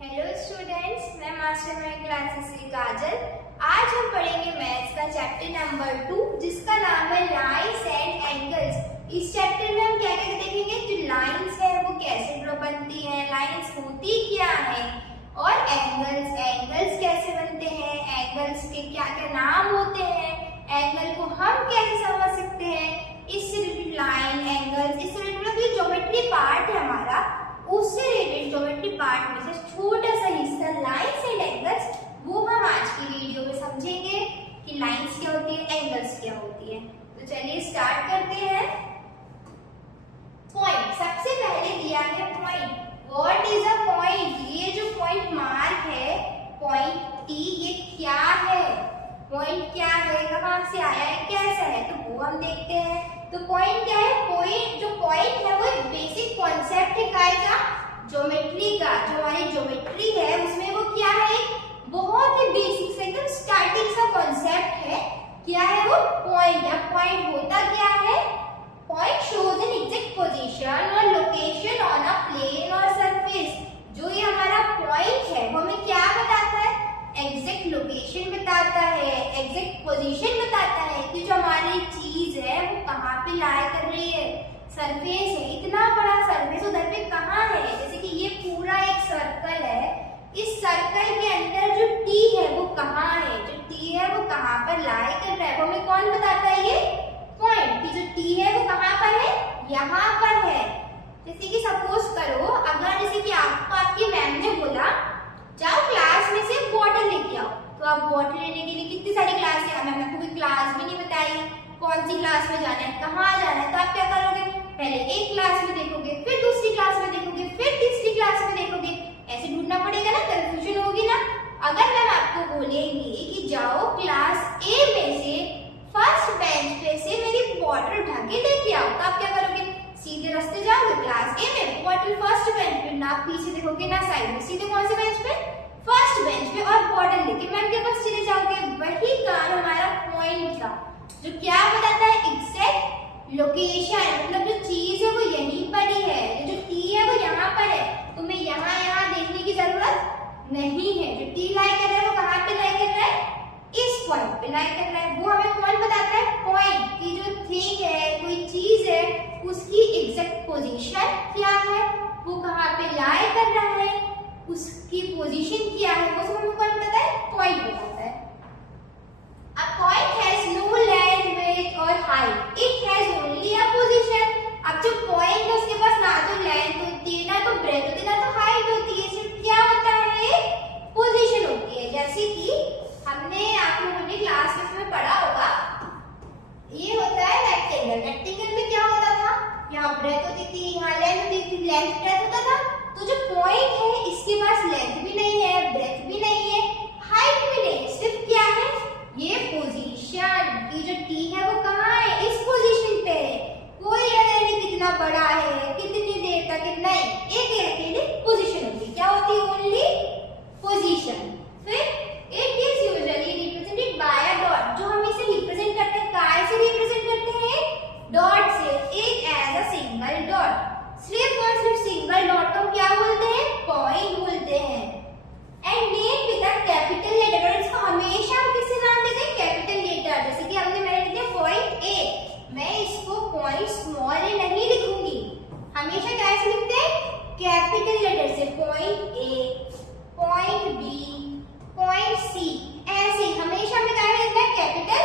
Hello students, मैं master mind classes से काजल। आज हम पढ़ेंगे मैथ्स का चैप्टर नंबर 2 जिसका नाम है लाइन्स एंड एंगल्स। इस चैप्टर में हम क्या क्या देखेंगे, जो लाइन्स है वो कैसे बनती है, लाइन्स होती क्या है, और एंगल्स कैसे बनते हैं, एंगल्स के क्या क्या नाम होते हैं, एंगल को हम कैसे समझ सकते हैं, इससे रिलेटेड लाइन एंगल्स, इससे रिलेटेड जो ज्योमेट्री पार्ट है हमारा, उससे रिलेटेड ज्योमेट्री पार्ट में से छोटा सा हिस्सा लाइन्स एंड एंगल्स, वो हम आज की वीडियो में समझेंगे कि लाइन्स क्या होती है, एंगल्स क्या होती है। तो चलिए स्टार्ट करते हैं। पॉइंट, सबसे पहले दिया है point. What is a point? ये जो पॉइंट मार्क है, पॉइंट टी, ये क्या है, पॉइंट क्या है, कहां से आया है, कैसा है, तो वो हम देखते हैं। तो पॉइंट क्या है? पॉइंट, जो पॉइंट है वो एक बेसिक कॉन्सेप्ट है काय का, ज्योमेट्री का। जो हमारी ज्योमेट्री है उसमें वो क्या है, बहुत ही बेसिक से एकदम स्टार्टिंग सा कॉन्सेप्ट है। क्या है वो? पॉइंट। अब पॉइंट होता क्या है? Point shows an exact position और लोकेशन ऑन अ प्लेन और सरफेस। जो ये हमारा पॉइंट है वो हमें क्या बताता है? एग्जैक्ट लोकेशन बताता है, एग्जैक्ट पोजीशन बताता है कि जो हमारी चीज है वो कहाँ पे लाई कर रही है। सरफेस है, इतना बड़ा सरफेस उधर पे कहाँ है, जैसे कि ये पूरा एक सर्कल है, इस सर्कल के अंदर जो टी है वो कहाँ है, जो टी है वो कहाँ पर लाई कर रहा है, वो हमें कौन बताता है? ये पॉइंट। की जो टी है वो कहाँ पर है? यहाँ पर है। जैसे कि सपोज करो, अगर जैसे कि आपको आपकी मैम ने बोला जाओ क्लास में से बॉटल लेके आओ, तो आप बॉटल लेने के लिए कितनी सारी क्लास है, मैम ने कोई क्लास भी नहीं बताई, कौन सी क्लास में जाना है, कहाँ जाना है, तो आप क्या करोगे? पहले एक क्लास में देखोगे, फिर दूसरी क्लास में देखोगे, फिर तीसरी क्लास में देखोगे, ऐसे ढूंढना पड़ेगा ना, कंफ्यूजन होगी ना। अगर मैम आपको बोलेंगी कि जाओ क्लास ए में से फर्स्ट बेंच पे से मेरी बॉटल उठा के लेके आओ, तो आप क्या करोगे? सीधे रास्ते जाओगे क्लास ए में, बॉटल फर्स्ट बेंच पे, ना पीछे देखोगे ना साइड में, सीधे कौन से बेंच पे? फर्स्ट बेंच पे, और बॉटल लेके मैम के पास चले जाओगे। वही काम हमारा पॉइंट का, जो क्या बताता है? एग्जैक्ट लोकेशन, मतलब जो चीज है वो यहीं पर ही है, जो टी है वो यहाँ पर है, तुम्हें यहाँ देखने की जरूरत नहीं है। जो टी लाई कर रहा है वो कहाँ पे लाई कर रहा है? इस पॉइंट पे लाई कर रहा है। वो हमें कौन बताता है? पॉइंट। की जो थिंग है, कोई चीज है, उसकी एग्जैक्ट पोजीशन क्या है, वो कहाँ पे लाई कर रहा है, उसकी पोजीशन क्या है, वो सब हमें कौन बताता है? पॉइंट बताता है। A point has no length, width और height. It has only a position. अब जो point है उसके पास ना तो length होती है, ना तो breadth होती है, ना तो height होती है, सिर्फ क्या होता है? पोजीशन होती है। जैसे कि हमने आप लोगों ने क्लास में पढ़ा होगा, ये होता है रेक्टेंगल। रेक्टेंगल में क्या होता था? यहाँ ब्रेथ होती थी, यहाँ लेंथ होती थी, लेंथ ब्रेथ होता था। तो जो पॉइंट है इसके पास लेंथ भी नहीं है, ब्रेथ भी नहीं है, हाइट भी नहीं है, सिर्फ क्या है? ये पोजीशन। की जो टी है वो कहाँ है? इस पोजीशन पे है। कोई अगर नहीं कितना बड़ा है, कितनी देर तक, नहीं, एक अकेले पोजीशन होती है। क्या होती है? Only position. फिर it is usually represented by a dot. जो हम इसे रिप्रेजेंट करते हैं, काय से रिप्रेजेंट करते हैं? डॉट से। एक एज अ सिंगल डॉट, सिर्फ और सिर्फ सिंगल डॉट को क्या बोलते हैं? पॉइंट बोलते हैं। And name with a capital letter, और इसको हमेशा हम किससे नाम देते हैं? Capital letter. जैसे कि हमने मैंने लिखा पॉइंट ए, मैं इसको पॉइंट स्मॉल ए नहीं लिखूंगी, हमेशा कैसे लिखते हैं? कैपिटल लेटर से। Point A, point B, point C, ऐसे हमेशा हमें क्या लिखना है? कैपिटल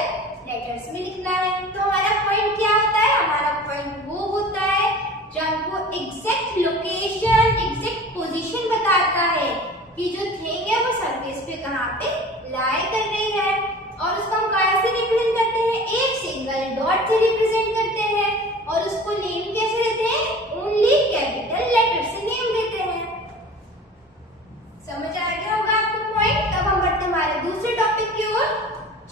लेटर्स में लिखना है। तो हमारा पॉइंट क्या होता है? हमारा पॉइंट वो होता है जो हमको एग्जैक्ट लोकेशन, एग्जैक्ट पोजीशन बताता है कि जो थिंग है वो सरफेस पे कहाँ पे लाई कर रही है। और उसको हम कैसे रिप्रेजेंट करते हैं? एक सिंगल डॉट से रिप्रेजेंट करते हैं। और उसको नेम कैसे देते हैं? ओनली कैपिटल लेटर से नेम देते हैं। समझ आ गया होगा आपको पॉइंट। अब हम बढ़ते हमारे दूसरे टॉपिक की ओर,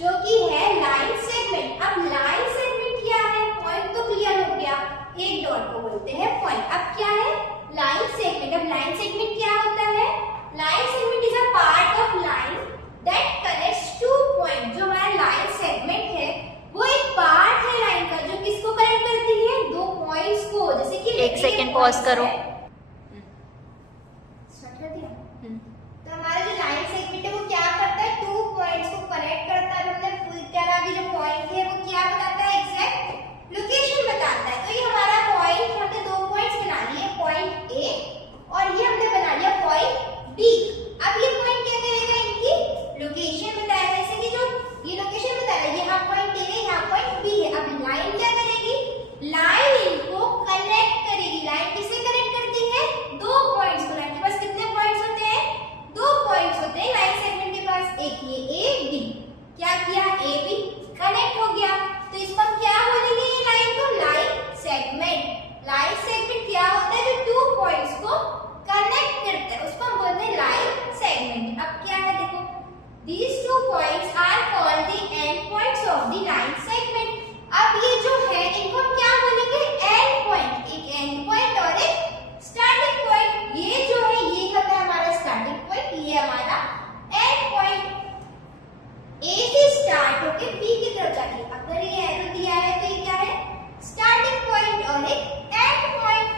जो कि है लाइन सेगमेंट। अब लाइन सेगमेंट क्या है? पॉइंट तो क्लियर हो गया, एक डॉट को बोलते हैं पॉइंट। अब क्या है? Line segment. अब लाइन सेगमेंट क्या होता है? Line segment is a part of line that connects two point. जो हमारा लाइन सेगमेंट है वो एक पार्ट है लाइन का, जो किसको कनेक्ट करती है? दो पॉइंट्स को। जैसे कि एक सेकंड पॉज करो। स्टार्ट कर दिया। तो हमारा जो लाइन सेगमेंट है वो क्या करता है, 2 पॉइंट्स को कनेक्ट करता है। मतलब तरह के जो पॉइंट है वो क्या बताता है, एग्जैक्ट लोकेशन बताता है। तो ये हमारा पॉइंट, हमने 2 पॉइंट्स बना लिए, पॉइंट ए और ये हमने बना लिया पॉइंट बी। अब ये पॉइंट क्या करेगा, इनकी लोकेशन बताएगा। जैसे कि जो ये लोकेशन बताएगा, यहाँ पॉइंट ए है, यहाँ पॉइंट बी है। अब लाइन क्या करेगी, लाइन इनको कनेक्ट करेगी। लाइन किसे कनेक्ट करती है, 2 पॉइंट्स को। लाइन के पास कितने पॉइंट्स होते हैं, 2 पॉइंट्स होते हैं लाइन सेगमेंट के पास। एक ये ए बी, क्या किया, ए बी कनेक्ट हो गया। तो इसको हम क्या बोलेंगे, ये लाइन को लाइन सेगमेंट। लाइन सेगमेंट क्या होता है, जो 2 पॉइंट्स को कनेक्ट करता है, उसको हम बोलते हैं लाइन सेगमेंट। अब क्या है देखो, these 2 points are called the end points of the line segment। अब ये जो है इनको हम क्या बोलेंगे, एंड पॉइंट। एक एंड पॉइंट और एक स्टार्टिंग पॉइंट। ये जो है ये होता है हमारा स्टार्टिंग पॉइंट, ये हमारा एंड पॉइंट। ए से स्टार्ट होके बी की तरफ जाती है। अगर ये एरो दिया है तो ये क्या है, स्टार्टिंग पॉइंट और एक एंड पॉइंट।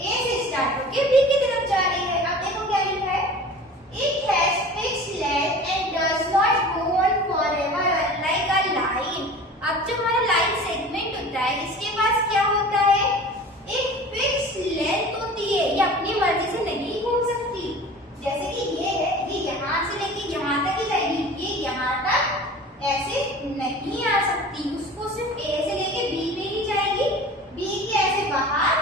ए से स्टार्ट होके बी की तरफ जा रही है। अब देखो क्या लिखा है, it has fixed length and does not go on forever unlike a line। अब जो हमारा लाइन सेगमेंट होता है, इसके पास क्या होता है, एक फिक्स्ड लेंथ होती है। ये अपनी मर्जी से नहीं घूम सकती। जैसे कि ये है, ये यहाँ से लेके यहाँ तक ही जाएगी, ये यहाँ तक ऐसे नहीं आ सकती। उसको सिर्फ ए से लेके बी में ही जाएगी, बी के ऐसे बाहर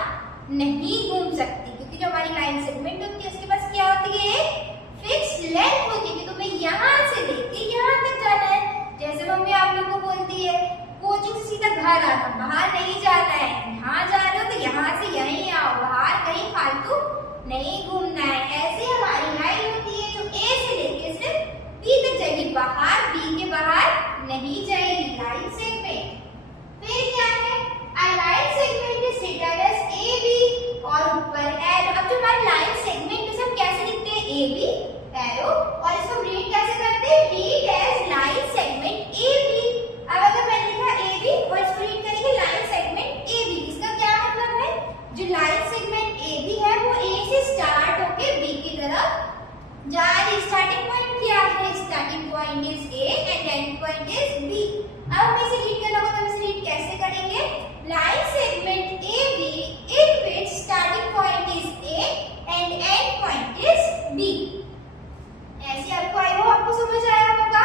नहीं घूम सकती। क्योंकि जो हमारी लाइन सेगमेंट होती है उसके पास क्या होती है, फिक्स्ड लेंथ होती है कि तुम्हें यहाँ से लेके यहाँ तक जाना है। जैसे मम्मी आप लोगों को बोलती है कोचिंग से सीधा घर आना, बाहर नहीं जाना है। यहाँ जा रहे हो तो यहाँ से यहीं आओ, बाहर कहीं फालतू नहीं घूमना है। ऐसे हमारी लाइन होती है जो ए से लेके सिर्फ बी तक जाएगी, बाहर बी के बाहर नहीं जाएगी, लाइन सेगमेंट। फिर क्या है, a line segment is written as AB और ऊपर एरो। अब जो हमारा लाइन सेगमेंट है हम कैसे लिखते हैं, AB एरो, और इसको रीड कैसे करते हैं, read as line segment AB। अब अगर मैंने लिखा AB और इसको रीड करेंगे लाइन सेगमेंट AB, इसका क्या मतलब है, जो लाइन सेगमेंट AB है वो A से स्टार्ट होके B की तरफ जा रही। स्टार्टिंग पॉइंट क्या है, starting point is A and end point is B। अब हमें इसे रीड करना होगा, तो इसे रीड कैसे करेंगे, line segment AB in which starting point is A and end point is B। ऐसे आपको आई हो, आपको समझ आया होगा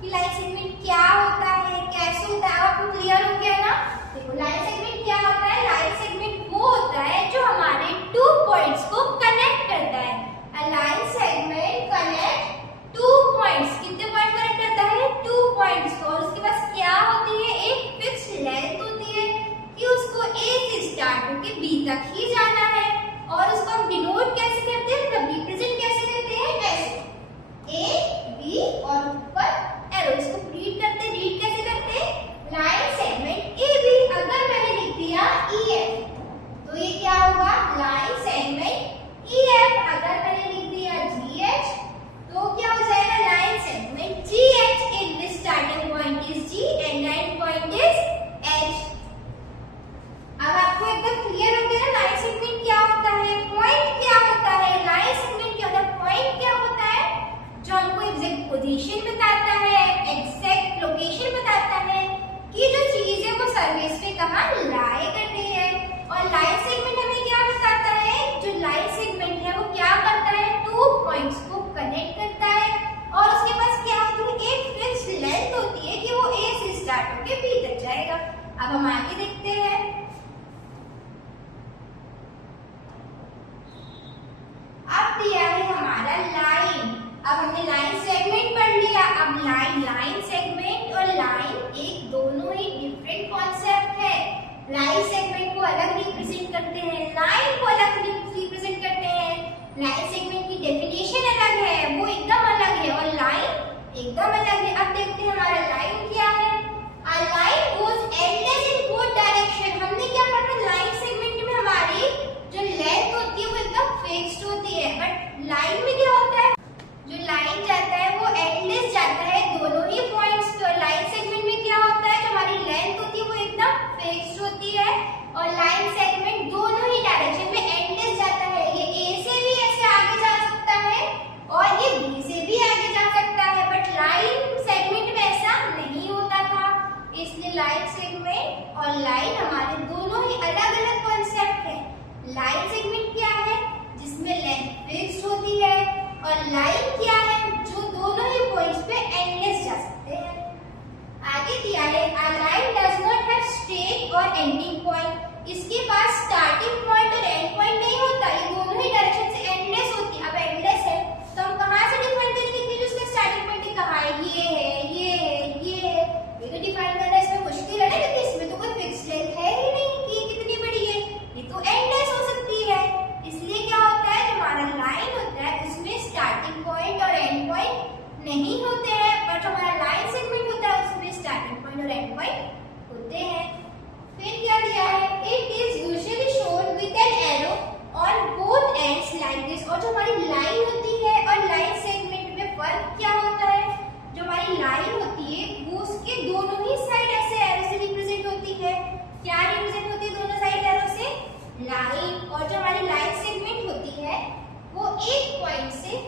कि लाइन सेगमेंट क्या होता है, कैसे होता है। आपको क्लियर हो गया ना। देखो लाइन सेगमेंट क्या होता है, लाइन सेगमेंट वो होता है जो हमारे 2 पॉइंट्स को कनेक्ट करता है। A line segment connect 2 points। कितने पॉइंट कनेक्ट करता है, 2 पॉइंट्स को। और उसके पास क्या होती है, एक फिक्स्ड लेंथ होती है कि उसको ए से स्टार्ट होके बी तक ही जाना है। और उसको हम डिनोट कैसे करते हैं, मतलब रिप्रेजेंट कैसे करते हैं, ऐसे ए बी और ऊपर एरो। इसको रीड करते हैं, रीड कैसे करते हैं, लाइन सेगमेंट ए बी। अगर मैंने लिख दिया ई एफ तो ये क्या होगा, लाइन सेगमेंट ई एफ। अगर मैंने लिख दिया जी एच तो क्या हो जाएगा, line segment G H in which starting point is G and end point is H. अब आपको एकदम क्लियर हो गया ना लाइन सेगमेंट क्या होता है, पॉइंट क्या होता है। लाइन सेगमेंट क्या होता है, पॉइंट क्या होता है, जो हमको एग्जैक्ट पोजीशन बताता है, एग्जैक्ट लोकेशन बताता है कि जो चीज है वो सरफेस पे कहाँ लाई कर रही है। और लाइन सेगमेंट हमें क्या बताता है, जो लाइन सेगमेंट है वो क्या करता है, 2 पॉइंट्स को कनेक्ट करता है। और उसके पास क्या होती है, एक फिक्स्ड लेंथ होती है कि वो ए से स्टार्ट होके बी तक जाएगा। अब हम आगे देखते हैं। अब दिया है हमारा लाइन। अब हमने लाइन सेगमेंट पढ़ लिया। अब लाइन सेगमेंट और लाइन एक दोनों ही डिफरेंट कॉन्सेप्ट है। लाइन सेगमेंट को अलग रिप्रेजेंट करते हैं, लाइन को अलग रिप्रेजेंट करते हैं। लाइन सेगमेंट की डेफिनेशन अलग है, वो एकदम अलग है, और लाइन एकदम अलग है। अब देखते हैं हमारा लाइन क्या है। A line goes endless in both direction। हमने क्या पढ़ा, लाइन सेगमेंट में हमारी जो लेंथ होती है वो एकदम फिक्स्ड होती है, बट लाइन में क्या होता है, जो लाइन जाता है वो एंडलेस जाता है दोनों ही पॉइंट्स पे। लाइन सेगमेंट में क्या होता है, जो हमारी लेंथ होती है वो एकदम फिक्स्ड होती है, और लाइन सेगमेंट दोनों ही डायरेक्शन में एंडलेस जाता है। ये ए से भी ऐसे आगे जा सकता है और लाइन क्या है, जो दोनों ही पॉइंट्स पे एंडलेस जा सकते हैं। आगे दिया है a line does not have start और एंडिंग पॉइंट, इसके पास स्टार्टिंग पॉइंट और एंड पॉइंट नहीं होता, ये दोनों ही डायरेक्शन से एंडलेस होती है। अब एंडलेस है तो हम कहां से डिफाइन करेंगे कि उसका स्टार्टिंग पॉइंट कहां है, ये है, ये है, ये है, ये तो डिफाइन करना इसमें मुश्किल है ना, क्योंकि इसमें तो कोई फिक्स लेंथ है ही नहीं कि ये कितनी बड़ी है, ये तो एंडलेस हो सकती है। इसलिए क्या होता है, जो हमारा लाइन होता है उसमें स्टार्टिंग पॉइंट और एंड पॉइंट नहीं होते हैं, और जो हमारा लाइन सेगमेंट होता है उसमें स्टार्टिंग पॉइंट और एंड पॉइंट होते हैं। फिर क्या दिया है, it is usually shown with an arrow on both ends like this, और जो हमारी लाइन होती है और लाइन सेगमेंट में फर्क क्या होता है, जो हमारी लाइन होती है वो उसके दोनों ही साइड ऐसे एरो से रिप्रेजेंट होती है। क्या रिप्रेजेंट होती है दोनों साइड एरो से, लाइन, और जो हमारी लाइन सेगमेंट होती है वो एक पॉइंट से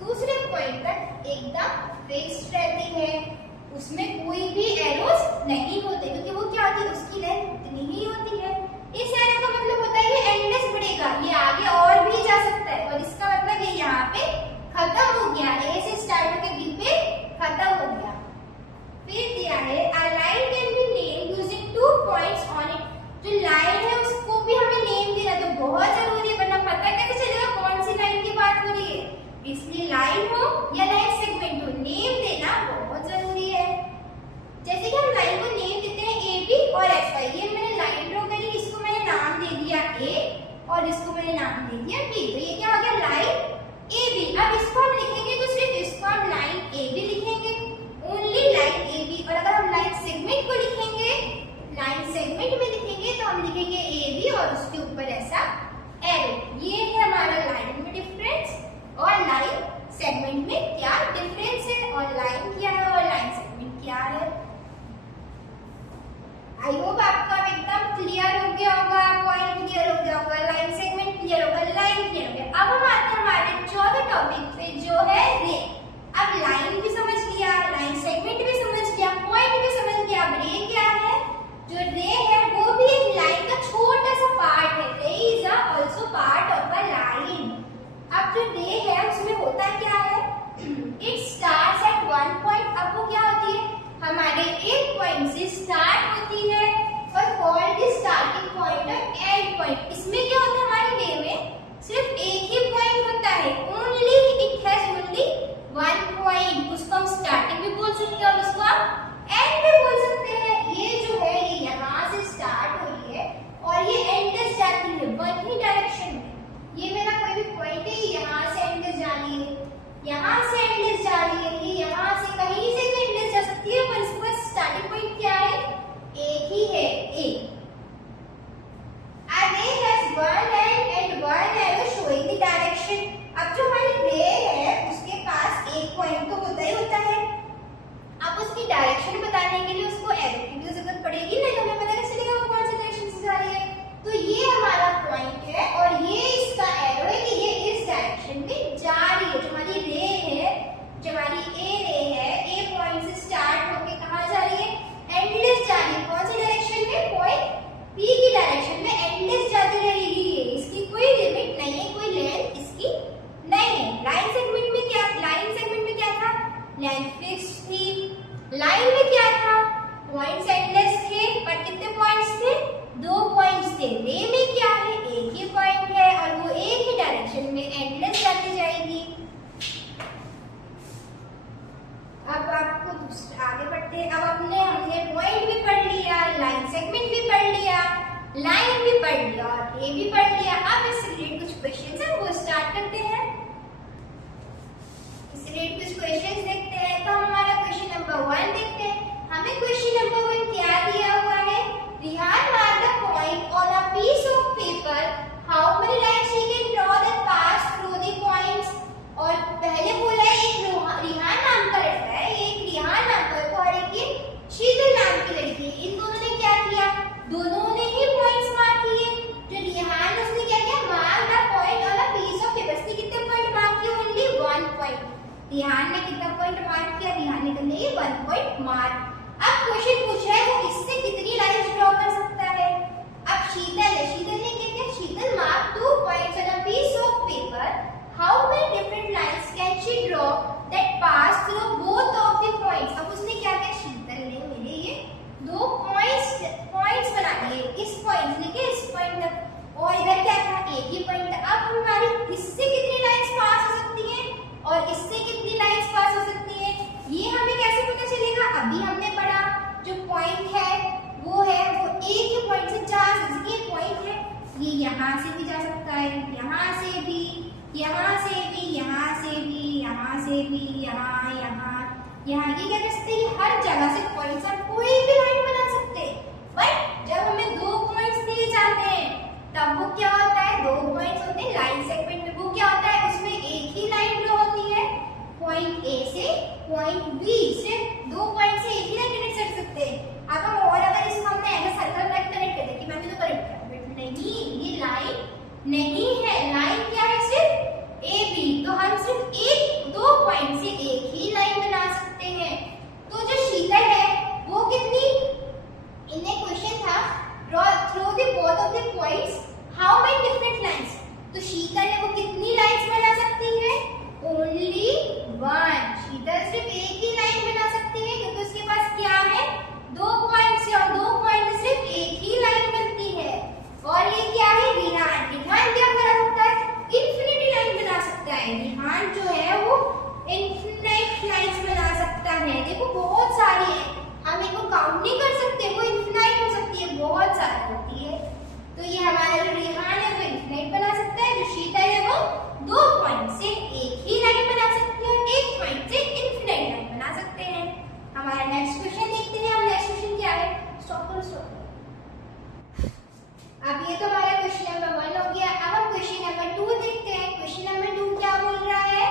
दूसरे पॉइंट तक एकदम फिक्स्ड रहती है, उसमें कोई भी एरोस नहीं होते, क्योंकि वो क्या होती है, उसकी लेंथ उतनी ही होती है। इस एरो का मतलब होता है ये एंडलेस बढ़ेगा, ये आगे और भी जा सकता है, और इसका मतलब ये यहाँ पे खत्म हो गया, ए से स्टार्ट होकर बी पे खत्म हो गया। फिर दिया है a line can be named using 2 points on it, जो लाइन है उसको भी हमें नेम देना तो बहुत जरूरी है, वरना पता कैसे चलेगा कौन सी लाइन की बात हो रही है। इसलिए लाइन हो या लाइन सेगमेंट हो, नेम देना बहुत जरूरी है। जैसे कि हम लाइन को नेम देते हैं ए बी और एच वाई, ये मैंने लाइन ड्रॉ करी, इसको मैंने नाम दे दिया ए और इसको मैंने नाम दे दिया बी, तो ये क्या हो गया, लाइन ए बी। अब इसको हम लिखेंगे तो सिर्फ इसको हम लाइन ए बी लिखेंगे, ओनली लाइन ए बी, और अगर हम लाइन सेगमेंट को लिखेंगे, लाइन सेगमेंट में लिखेंगे तो हम लिखेंगे ए बी और उसके ऊपर ऐसा एरो। ये है हमारा लाइन में डिफरेंस और लाइन सेगमेंट में क्या डिफरेंस है, और लाइन क्या है और लाइन सेगमेंट क्या है। आई होप आपका एकदम क्लियर हो गया होगा, पॉइंट क्लियर हो गया होगा, लाइन सेगमेंट क्लियर होगा, लाइन क्लियर हो गया। अब हम आते हैं हमारे चौथे टॉपिक पे जो है रे। अब लाइन भी समझ लिया, लाइन सेगमेंट भी समझ लिया, पॉइंट भी समझ लिया, अब रे क्या है। जो रे है वो भी एक लाइन का छोटा सा पार्ट है, रे is also part of a line. अब जो रे है उसमें होता क्या है, it starts at one point, अब वो क्या होती है, हमारे एक पॉइंट से स्टार्ट होती है और कॉल्ड द स्टार्टिंग पॉइंट और एंड पॉइंट। इसमें क्या होता है, हमारे रे में सिर्फ एक ही पॉइंट होता है, only it has only one point, उसको हम स्टार्टिंग भी बोल सकते हैं और उसको हम एंड भी बोल सकते हैं। ये जो है ये यहाँ से स्टार्ट हो रही है और ये एंड तक जाती है वन ही डायरेक्शन में। ये मेरा कोई भी पॉइंट है, यहाँ से एंड तक जा रही है, यहाँ से एंड तक जा रही है, ये यहाँ से कहीं से भी एंड तक जा सकती है, पर इसका स्टार्टिंग पॉइंट क्या है, एक ही है, एक। A ray has one end and one arrow showing the direction। अब जो हमारी रे है उसके पास एक पॉइंट तो होता ही होता है, अब उसकी डायरेक्शन बताने के लिए उसको एरो की भी जरूरत पड़ेगी, नहीं तो हमें पता कैसे चलेगा वो कौन सी डायरेक्शन से जा रही है। तो ये हमारा पॉइंट है और ये इसका एरो है कि ये इस डायरेक्शन में जा रही है। जो हमारी रे है, जो हमारी ए रे है, ए पॉइंट से स्टार्ट होके कहाँ जा रही है, एंडलेस जा रही है। कौन सी डायरेक्शन में, पॉइंट पी की डायरेक्शन में एंडलेस जाती रहेगी, इसकी कोई लिमिट नहीं है, कोई लेंथ इसकी नहीं है। लाइन सेगमेंट में क्या, लाइन सेगमेंट में क्या था, लेंथ फिक्स थी। लाइन में क्या था, पॉइंट्स एंडलेस थे, पर कितने पॉइंट्स थे, 2 पॉइंट्स थे। रे में क्या है, एक ही पॉइंट है और वो एक ही डायरेक्शन में एंडलेस जाती जाएगी। अब आपको आगे बढ़ते हैं। अब हमने पॉइंट भी पढ़ लिया, लाइन सेगमेंट भी पढ़ लिया, लाइन भी पढ़ लिया और रे भी पढ़ लिया। अब इससे रिलेटेड कुछ क्वेश्चंस हैं वो स्टार्ट करते हैं। इससे रिलेटेड कुछ क्वेश्चंस देखते हैं। तो हम हमारा क्वेश्चन नंबर 1 देखते हैं। हमें क्वेश्चन नंबर 1 क्या दिया हुआ है, Rihan mark the point on a piece of paper, how many lines he can draw that pass through the points. और पहले बोला है एक रिहान नाम का लड़का है, एक रिहान नाम का और एक ये शीतल नाम की लड़की है। इन दोनों ने क्या किया, दोनों ने ही पॉइंट्स मार्क किए। जो रिहान उसने क्या किया, mark the point on a piece of paper. उसने कितने पॉइंट मार्क किए, ओनली 1 पॉइंट। रिहान ने कितना पॉइंट मार्क किया, रिहान ने कर लिया 1 पॉइंट मार्क। अब क्वेश्चन पूछा है वो इससे कितनी लाइंस ड्रॉ कर सकता है। अब शीतल है, शीतल ने क्या किया, Sheetal mark 2 points on a piece of paper, how many different lines through both of the points. अब उसने क्या किया, शीतल ने मेरे ये दो पॉइंट्स बना दिए, इस पॉइंट लेके इस पॉइंट तक, और इधर क्या था, एक ही पॉइंट। अब हमारी इससे कितनी लाइंस पास हो सकती हैं और इससे कितनी लाइंस पास हो सकती हैं, ये हमें कैसे पता चलेगा। अभी हमने पढ़ा जो पॉइंट है वो एक ही पॉइंट से जा सकती है। पॉइंट है ये यहाँ से भी जा सकता है, यहाँ से भी, यहाँ से भी, यहाँ से भी, यहाँ से भी, यहाँ यहाँ यहाँ, ये क्या कर सकते हैं, हर जगह से पॉइंट से कोई भी लाइन बना सकते हैं। बट जब हमें दो पॉइंट्स दिए जाते हैं तब वो क्या होता है, दो पॉइंट्स होते हैं लाइन सेगमेंट में, वो क्या होता है, उसमें एक ही लाइन ड्रॉ होती है, पॉइंट ए से पॉइंट बी, सिर्फ दो पॉइंट से एक ही लाइन कनेक्ट कर सकते हैं। अब हम और अगर इसको हमने ऐसा सर्कल में कनेक्ट कर दे कि मैंने तो कनेक्ट किया, बट नहीं, ये लाइन नहीं है, लाइन क्या है, सिर्फ ए बी, तो हम सिर्फ एक दो पॉइंट से एक ही लाइन बना सकते हैं। तो जो शीतल है वो कितनी, इनमें क्वेश्चन था draw through the both of the points how many different lines, तो शीतल है वो कितनी लाइंस बना सकती है, ओनली वन। शीतल सिर्फ एक ही लाइन बना सकती है क्योंकि उसके पास क्या है, दो पॉइंट्स है, और दो पॉइंट से सिर्फ एक ही लाइन बनती है। और ये क्या है, रिहान, रिहान क्या बना सकता है, इन्फिनिटी लाइन बना सकता है। रिहान जो है वो इन्फिनाइट लाइंस बना सकता है। देखो बहुत सारी है, हम इनको काउंट नहीं कर सकते, वो इन्फिनाइट हो सकती है, बहुत सारी होती है। तो ये हमारा जो रिहान है वो इन्फिनाइट बना सकता है, जो शीतल है वो दो पॉइंट से एक ही लाइन बना सकती है और एक पॉइंट से इन्फिनाइट लाइन बना सकते हैं। हमारा नेक्स्ट क्वेश्चन देखते हैं। हम नेक्स्ट क्वेश्चन क्या है, स्टॉप करो स्टॉप। अब ये तो हमारा क्वेश्चन नंबर 1 हो गया। अब हम क्वेश्चन नंबर 2 देखते हैं। क्वेश्चन नंबर 2 क्या बोल रहा है,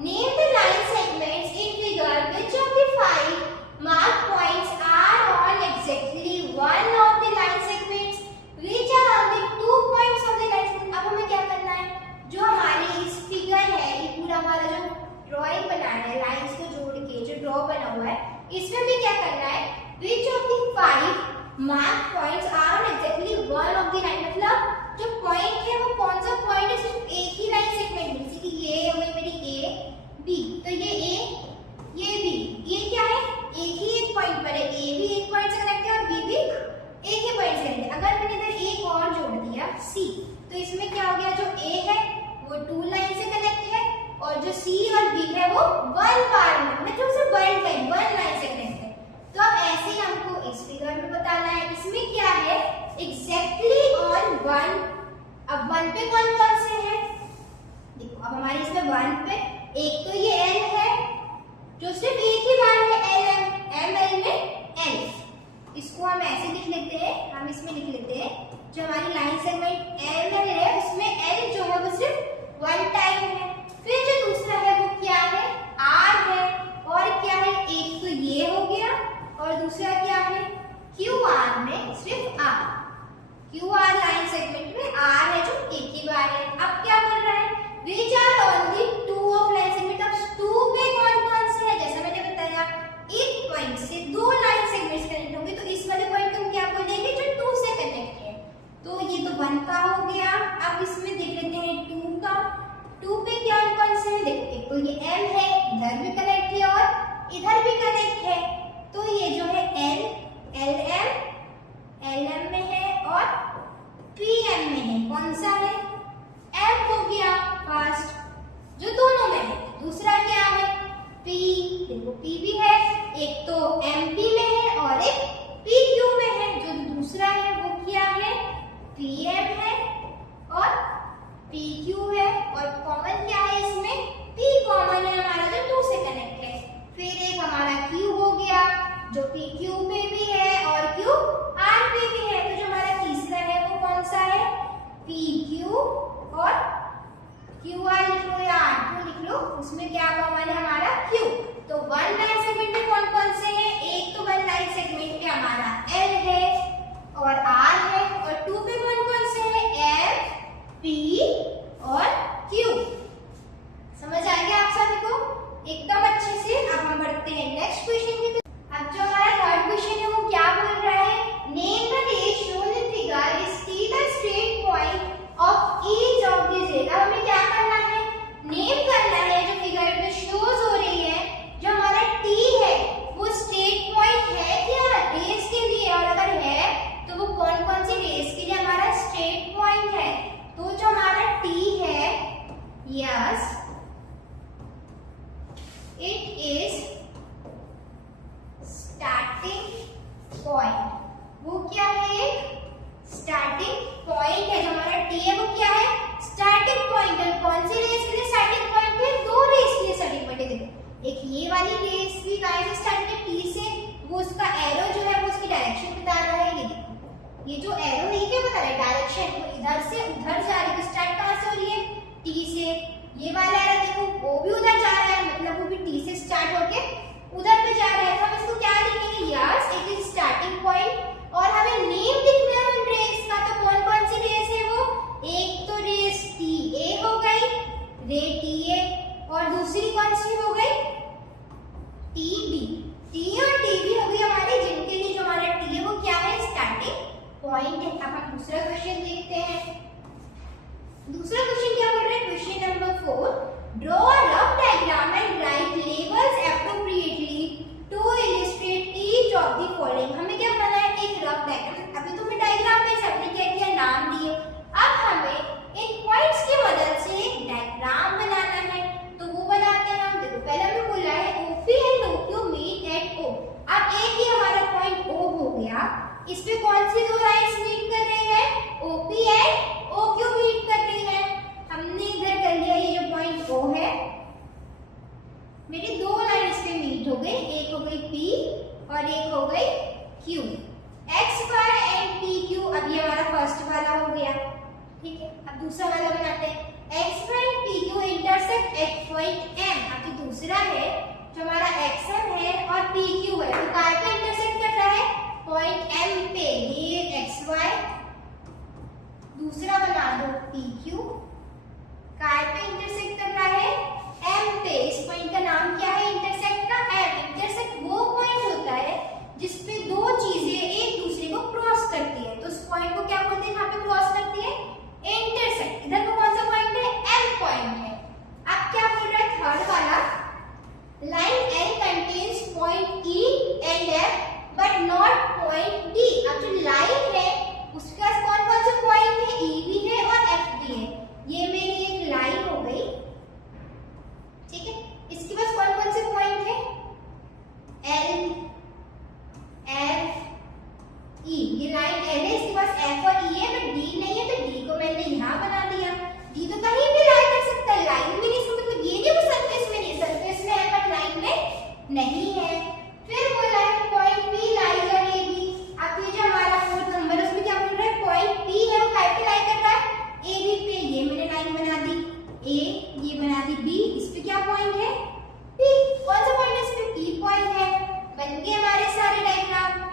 name the line segments in figure which of the 5 mark points are on exactly one of the line segments which are on the 2 points of the line segment. अब हमें क्या करना है, जो हमारी इस फिगर है, ये पूरा हमारा जो ड्राइंग बनाना है, लाइंस को जोड़ के जो ड्रॉ बना हुआ है, इसमें भी क्या करना है, which of the 5 mark points are on exactly one of the line, मतलब जो पॉइंट है वो कौन सा पॉइंट है, सिर्फ एक ही लाइन सेगमेंट में, जैसे कि ये हो गई मेरी ए बी, तो ये ए ये बी, ये क्या है, एक ही एक पॉइंट पर है, ए भी एक पॉइंट से कनेक्ट है और बी भी एक ही पॉइंट से कनेक्ट है। अगर मैंने इधर एक और जोड़ दिया सी, तो इसमें क्या हो गया, जो ए है वो 2 लाइन से कनेक्ट है और जो सी और बी है वो 1 पार्ट में, मतलब सिर्फ 1 लाइन से कनेक्ट है। तो अब ऐसे ही हमको इस फिगर में बताना है, इसमें क्या है, एग्जैक्टली ऑन 1। अब 1 पे कौन कौन से हैं, देखो अब हमारे इसमें 1 पे एक तो ये एल है जो सिर्फ एक ही बार है, एल एल में एल, इसको हम ऐसे लिख लेते हैं, हम इसमें लिख लेते हैं जो हमारी लाइन सेगमेंट एल है उसमें एल जो है वो सिर्फ 1 टाइम है। फिर जो दूसरा है वो क्या है, आर है, और क्या है, एक तो ये हो गया और दूसरा क्या है, क्यू आर में सिर्फ R, Q R line segment में आर है जो एक ही बार है। अब क्या बोल रहा है, which are on the 2 of line segment. अब 2 पे कौन कौन से है, जैसा मैंने बताया एक पॉइंट से 2 लाइन सेगमेंट्स कनेक्ट होंगे, तो इस वाले पॉइंट को हम क्या बोलेंगे, जो 2 से कनेक्ट है। तो ये तो 1 का हो गया। अब इसमें देख लेते हैं 2 का, 2 पे क्या कौन से है, देखो एक तो ये एम है, इधर भी कनेक्ट है और इधर भी कनेक्ट है, तो ये जो है एल एम में है और पी एम में है, कौन सा है, एम हो गया फर्स्ट जो दोनों में है। दूसरा क्या है, पी, देखो पी भी है, एक तो एम पी में है और एक पी क्यू में है। जो दूसरा है वो क्या है, पी एम है और पी क्यू है, और कॉमन क्या है इसमें, पी कॉमन है हमारा जो 2 से कनेक्ट है। फिर एक हमारा क्यू हो गया जो पी क्यू पे भी है और क्यू आर पे भी है। तो जो हमारा तीसरा है वो कौन सा है, पी क्यू और क्यू आर लिख लो या आर क्यू लिख लो, उसमें क्या कॉमन है हमारा क्यू। तो 1 लाइन सेगमेंट में कौन कौन से हैं, एक तो 1 लाइन सेगमेंट में हमारा एल है और आर है, और 2 पे कौन कौन से हैं, एफ पी और क्यू। समझ आ गया आप सभी को एकदम अच्छे से। अब हम बढ़ते हैं नेक्स्ट क्वेश्चन की। अब जो हमारा थर्ड क्वेश्चन है वो क्या बोल रहा है, name the rays shown in figure is C the starting point of each of this rays. अब हमें क्या करना है, नेम करना है जो फिगर में शोज हो रही है, जो इट इज स्टार्टिंग पॉइंट। वो क्या है? एक स्टार्टिंग पॉइंट है। जो हमारा टी है वो क्या है? स्टार्टिंग पॉइंट है। कौन सी रेस के लिए स्टार्टिंग पॉइंट है? दो रेस के लिए स्टार्टिंग पॉइंट है। देखो एक ये वाली रेस की कहां से स्टार्ट है? टी से। वो उसका एरो जो है वो उसकी डायरेक्शन बता रहा है। ये जो एरो है ये क्या बता रहा है? डायरेक्शन। वो इधर से उधर जा रही है। तो स्टार्ट कहां से हो रही है? टी से। ये वाला एरो देखो वो भी उधर जा रहा है, मतलब वो भी टी से स्टार्ट होके उधर पे जा रहा है। तो हम इसको क्या लिखेंगे? Yes it is starting point. और हमें नेम लिखना है उन रेस का। तो कौन कौन सी रेस है वो? एक तो रेस टी ए हो गई, रे टी ए, और दूसरी कौन सी हो गई? T B. टी और टी बी हो गई हमारी, जिनके लिए जो हमारा टी है वो क्या है? स्टार्टिंग पॉइंट है। अब हम दूसरा क्वेश्चन देखते हैं। दूसरा क्वेश्चन क्या बोल रहा है? Question number 4, draw a rough diagram and write labels appropriately to illustrate each of the following. हमें क्या बनाना है? एक रफ डायग्राम। अभी तो हमें डायग्राम में सबने क्या किया? नाम दिए। अब हमें इन पॉइंट्स की मदद से एक डायग्राम बनाना है। तो वो बनाते हैं हम। देखो पहले हमें बोला है OP and OQ meet at O। अब एक ही हमारा पॉइंट O हो गया। इस पे कौन सी दो लाइंस मीट कर रही है? OP एंड OQ मीट कर रही है। हमने इधर कर लिया। ये जो पॉइंट O है मेरी दो लाइन इस पे मीट हो गई। एक हो गई P और एक हो गई Q। X Y and PQ। अब ये हमारा फर्स्ट वाला हो गया, ठीक है। अब दूसरा वाला बनाते हैं। X Y and PQ intersect at point M। अब जो दूसरा है जो हमारा XM है और PQ है, तो कहाँ पे इंटरसेक्ट कर रहा है? पॉइंट M पे। ये XY। दूसरा बना दो PQ, कहाँ पे इंटरसेक्ट कर रहा है? M पे। इस पॉइंट का नाम क्या है? इंटरसेक्ट का M। इंटरसेक्ट वो पॉइंट होता है जिसपे दो चीजें एक दूसरे को क्रॉस करती है। तो उस पॉइंट को क्या बोलते हैं? कहाँ पे क्रॉस करती है? इंटरसेक्ट। इधर को कौन सा पॉइंट है? M पॉइंट है। अब क्या बोल रहा है थर्ड वाला? Line L contains point E and F but not point D। अब जो लाइन है उसके पास कौन कौन से पॉइंट है? E भी है और F भी है। ये मेरी एक लाइन हो गई, ठीक है। इसके पास कौन कौन से पॉइंट है? L F E। ये लाइन L है, इसके पास F और E है, बट D नहीं है। तो D को मैंने यहाँ बना दिया। D तो कहीं भी लाई कर सकता है। लाइन में नहीं, इसका मतलब ये नहीं कि सरफेस में नहीं, सरफेस में है पर लाइन में नहीं है। फिर बोला है पॉइंट P लाई करेगी। अब ये जो हमारा फोर्थ नंबर है उसमें क्या बोल रहा है? पॉइंट P है वो कहाँ पे लाई कर रहा है? AB पे। ये मैंने लाइन बना दी A, ये बना दी B। इस पे क्या पॉइंट है? P। कौन सा पॉइंट है? इस पे P पॉइंट है। बन गए हमारे सारे डायग्राम।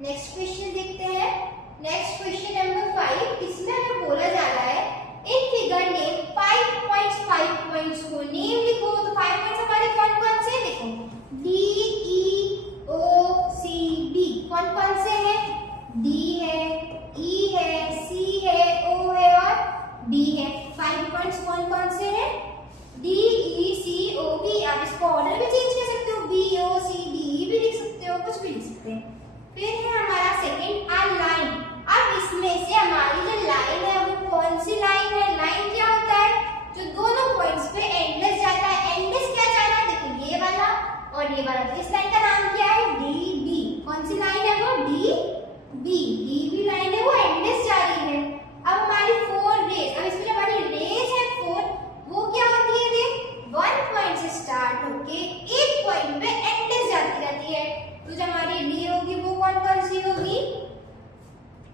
नेक्स्ट क्वेश्चन देखते हैं। Next question number 5। इसमें हमें बोला जा रहा है in figure name 5 points. 5 points को नेम लिखो। तो 5 पॉइंट्स हमारे कौन कौन से? देखो D E O C D। कौन कौन से हैं? D है, E है, C है, O है और B है। 5 पॉइंट्स कौन कौन से हैं? D E C O B। आप इसको ऑर्डर भी चेंज कर सकते हो, B O C D E भी लिख सकते हो, कुछ भी लिख सकते हैं। फिर है हमारा सेकंड आ लाइन। अब इसमें से हमारी जो लाइन है वो कौन सी लाइन है? लाइन क्या होता है? जो दोनों पॉइंट्स पे एंडलेस जाता है। एंडलेस क्या जा रहा है? देखो ये वाला और ये वाला। तो इस लाइन का नाम क्या है? DB। कौन सी लाइन है वो? DB। DB लाइन है वो एंडलेस जा रही है। अब हमारी 4 रेस। अब इसमें हमारी रेस है 4, वो क्या होती है? रे 1 पॉइंट से स्टार्ट होके एक पॉइंट पे एंडलेस जाती रहती है। तो जो हमारी रे होगी वो कौन कौन सी होगी?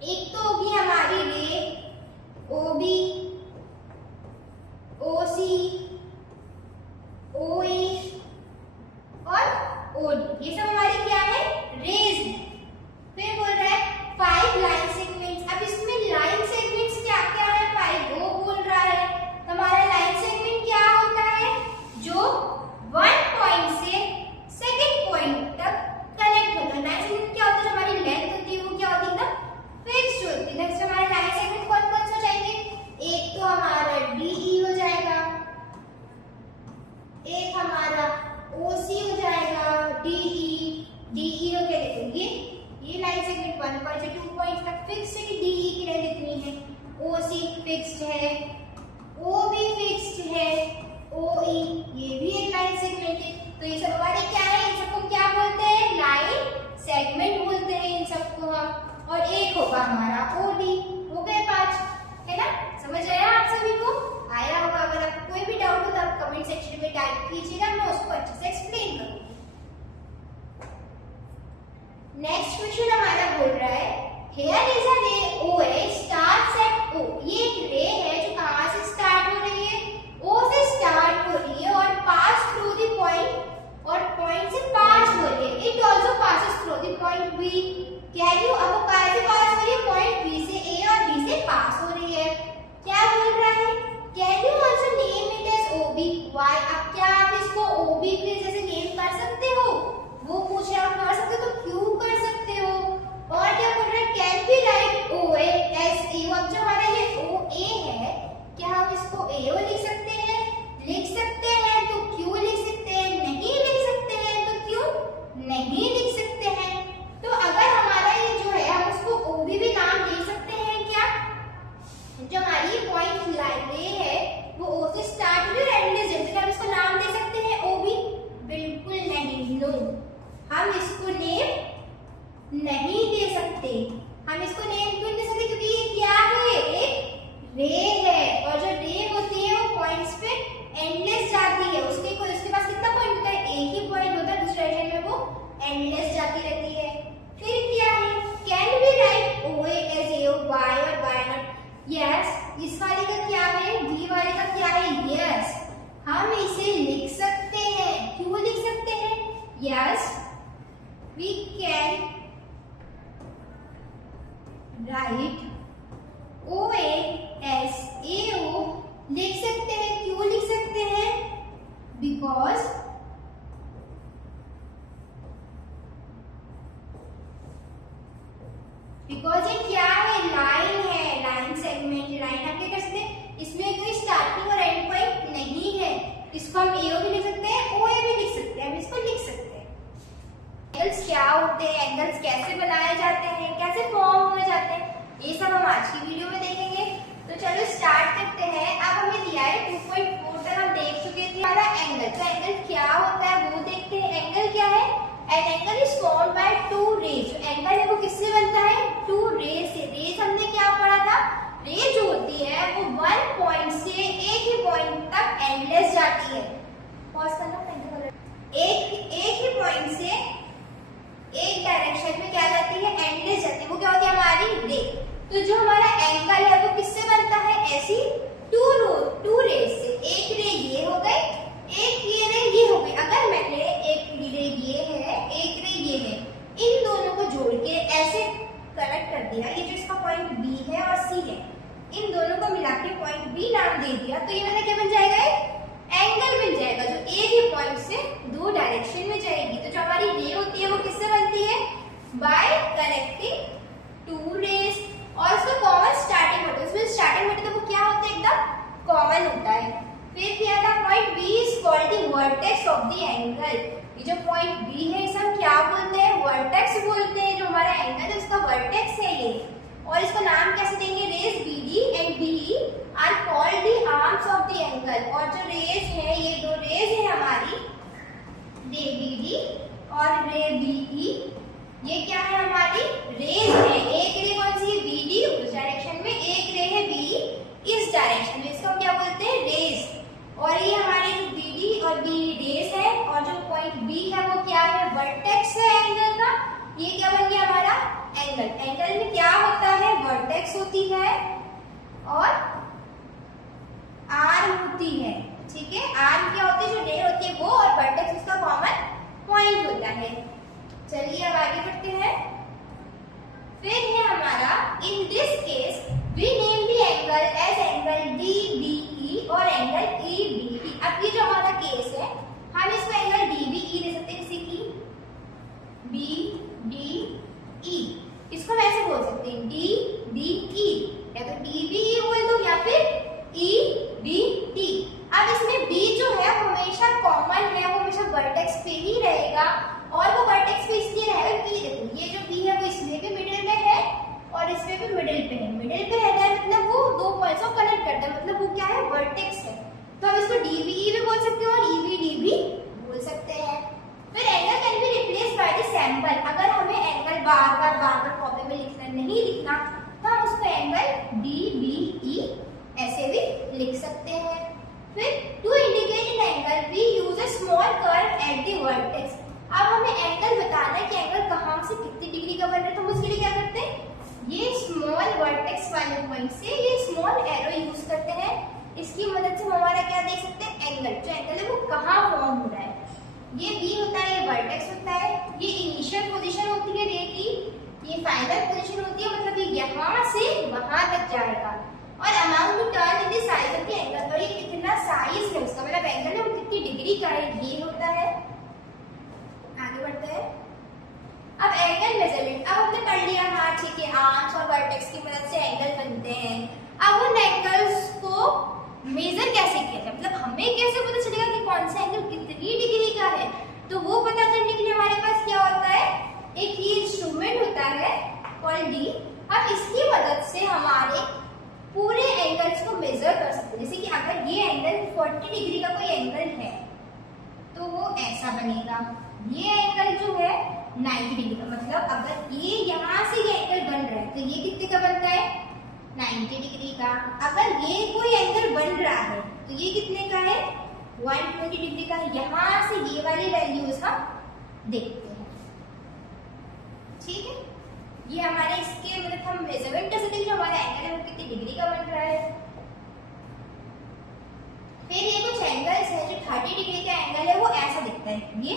एक तो होगी हमारी रे OB, OC, OE और OD। ये सब हमारी क्या है? रेज। फिर बोल रहा है 5 लाइन सेगमेंट्स। अब इसमें लाइन सेगमेंट्स क्या क्या है? 5 वो बोल रहा है। हमारा लाइन सेगमेंट क्या होता है? जो 1 पॉइंट से सेकंड पॉइंट तक कनेक्ट होता है। लाइन सेगमेंट क्या होता है? जो हमारी लेंथ होती है वो क्या होती है? एकदम फिक्स्ड होती है। नेक्स्ट हमारे लाइन सेगमेंट कौन कौन से हो जाएंगे? एक तो हमारा DE हो जाएगा, एक हमारा OC हो जाएगा, DE हो गया। देखो ये लाइन सेगमेंट 1 पॉइंट से 2 पॉइंट तक फिक्स्ड है कि DE की लाइन इतनी है। OC फिक्स्ड है, OB फिक्स्ड है, OE ये भी एक लाइन सेक्शन में टाइप कीजिएगा, मैं उसको अच्छे से एक्सप्लेन करूंगी। नेक्स्ट क्वेश्चन हमारा बोल रहा है Here is a ray OA starts at O। ये एक रे है जो कहाँ से स्टार्ट हो रही है, O से स्टार्ट हो रही है और पास थ्रू द पॉइंट, और पॉइंट से पास हो रही है। It also passes through the point B। Can you, अब कहाँ से पास हो रही है, पॉइंट B से, A और B से पास हो रही है। क्या बोल रहा है, can you also name it as OB। Why, अब क्या आप इसको OB के जैसे नेम कर सकते हो, वो पूछ रहे आप कर सकते हो तो क्यों कर सकते हो। और क्या बोल रहा है, can be write OA as A। अब जो हमारा ये OA है, क्या हम इसको AO लिख सकते हैं, लिख सकते हैं, तो क्यों लिख सकते हैं, नहीं लिख सकते हैं, तो क्यों नहीं लिख सकते हैं। तो अगर हमारा ये जो है हम उसको OB भी नाम दे सकते हैं क्या, जो हमारी पॉइंट रे है वो O से स्टार्ट हो रही है एंड में, जैसे हम इसको नाम दे सकते हैं OB, बिल्कुल नहीं, नो, हम इसको नेम नहीं दे सकते। हम इसको नेम क्यों दे सकते, क्योंकि ये क्या है, एक रे है, और जो रे होती है वो पॉइंट्स पे एंडलेस जाती है। उसके पास कितना पॉइंट होता है, एक ही पॉइंट होता है, दूसरे डायरेक्शन में वो एंडलेस जाती रहती है। फिर क्या है, can we write OA as AO, why और वाई नॉट। यस, इस वाले का क्या है, डी वाले का क्या है, यस, हम इसे लिख सकते हैं। क्यों लिख सकते हैं, yes we can write OA as AO, लिख सकते हैं। क्यों लिख सकते हैं, बिकॉज ये क्या है, लाइन है, लाइन सेगमेंट, लाइन आप क्या कर सकते हैं, इसमें कोई स्टार्टिंग और एंड पॉइंट नहीं है। इसको हम AO भी लिख सकते हैं, OA भी लिख सकते हैं, हम इसको लिख सकते हैं। एंगल्स क्या होते हैं, एंगल्स कैसे बनाए जाते हैं, कैसे फॉर्म हो जाते हैं, ये सब हम आज की वीडियो में देखेंगे। तो चलो स्टार्ट करते हैं। अब हमें दिया है 2.4 तक हम देख चुके थे हमारा एंगल, तो एंगल क्या होता है वो देखते हैं। एंगल क्या है, an angle is formed by two rays. जो एंगल है वो किससे बनता है, टू रेज से। रेज हमने क्या पढ़ा था, रे जो होती है वो वन पॉइंट से एक ही पॉइंट तक एंडलेस जाती है। पॉज करना, एक ही पॉइंट से एक डायरेक्शन में क्या जाती है, एंडलेस जाती है, वो क्या होती है, हमारी रे। तो जो हमारा एंगल है वो किससे बनता है, ऐसी टू रेज से। एक रे ये हो गई, एक ये रे ये हो गई। अगर मैंने एक रे ये है, एक रे ये है, इन दोनों को जोड़ के ऐसे कनेक्ट कर दिया, ये जो इसका पॉइंट B है और C है, इन दोनों को मिला के पॉइंट B नाम दे दिया, तो ये मेरा क्या बन जाएगा, एंगल बन जाएगा, जो एक ही पॉइंट से दो डायरेक्शन में जाएगी। तो जो हमारी रे होती है वो किससे बनती है, बाय कनेक्टिंग टू रेज। और उसका कॉमन स्टार्टिंग होता है, उसमें स्टार्टिंग होती है तो वो क्या होता है, एकदम कॉमन होता है। फिर क्या था, point B is called the vertex of the angle. ये जो पॉइंट B है इसे हम क्या बोलते हैं, वर्टेक्स बोलते हैं। जो हमारा एंगल है उसका वर्टेक्स है ये, और इसका नाम कैसे देंगे, rays BD and BE are called the arms of the angle. और जो रेज है, ये दो रेज है हमारी, रे BD और रे BE, ये क्या है, हमारी रेज है। एक रे कौन सी है, BD उस डायरेक्शन में, एक रे है BE इस डायरेक्शन में, इसको हम क्या बोलते हैं, रेज। और ये हमारे जो BD और BE रेज है, और जो पॉइंट B है वो क्या है, वर्टेक्स है एंगल का। ये क्या बन गया हमारा एंगल। एंगल में क्या होता है, वर्टेक्स होती है और आर्म होती है, ठीक है। आर्म क्या होती है, जो रे होती है वो, और वर्टेक्स उसका कॉमन पॉइंट होता है। चलिए अब आगे बढ़ते हैं। फिर है हमारा, in this case we name the angle as angle DBE और एंगल EBE। अब ये जो हमारा केस है, हम इसको एंगल DBE दे सकते हैं, जैसे कि BDE, इसको हम ऐसे बोल सकते हैं DBE, या तो DBE बोल दो या फिर EBD। अब इसमें B जो है हमेशा कॉमन है, वो हमेशा वर्टेक्स पे ही रहेगा, और वो वर्टेक्स पे इसलिए रहेगा कि देखो ये जो B है वो इसमें भी मिडिल में है और इसमें भी मिडिल पे है। मिडिल पे रहता है मतलब वो दो पॉइंट्स को कनेक्ट करता है, मतलब वो क्या है, वर्टेक्स है। तो हम इसको DBE भी बोल सकते हैं और EBD भी बोल सकते हैं। फिर angle can be replaced by the sample. अगर हमें एंगल बार बार कॉपी में लिखना नहीं लिखना, तो हम उसको एंगल DBE ऐसे भी लिख सकते हैं। फिर to indicate an angle vertex वाले पॉइंट से ये स्मॉल एरो यूज करते हैं। इसकी मदद से हम हमारा क्या देख सकते हैं, एंगल। जो एंगल है वो कहाँ फॉर्म हो रहा है। ये बी होता है, ये वर्टेक्स होता है, ये इनिशियल पोजीशन होती है रे की, ये फाइनल पोजीशन होती है, मतलब ये यहाँ से वहां तक जाएगा। और amount to turn in the size of the angle, और ये कितना साइज है उसका, मतलब एंगल है वो कितनी डिग्री का है, ये होता है। आगे बढ़ते हैं। अब एंगल मेजरमेंट, अब हमने पढ़ लिया हाँ ठीक है, आर्म्स और वर्टेक्स की मदद से एंगल बनते हैं। अब उन एंगल्स को मेजर कैसे किया जाए, मतलब हमें कैसे पता चलेगा कि कौन सा एंगल कितनी डिग्री का है। तो वो पता करने के लिए हमारे पास क्या होता है, एक ये इंस्ट्रूमेंट होता है कॉल्ड डी। अब इसकी मदद से हमारे पूरे एंगल्स को मेजर कर सकते हैं। जैसे कि अगर ये एंगल 40 डिग्री का कोई एंगल है तो वो ऐसा बनेगा। ये एंगल जो है 90 डिग्री का, मतलब अगर ये यहाँ से ये एंगल बन रहा है तो ये कितने का बनता है, 90 डिग्री का। अगर ये कोई एंगल बन रहा है तो ये कितने का है, 120 डिग्री का। यहाँ से ये वाली वैल्यूज हम देखते हैं, ठीक है। ये हमारे इसके मतलब हम मेजरमेंट कर सकते हैं जो हमारा एंगल है वो कितनी डिग्री का बन रहा है। फिर ये कुछ एंगल्स है जो 30 डिग्री का एंगल है वो ऐसा दिखता है। ये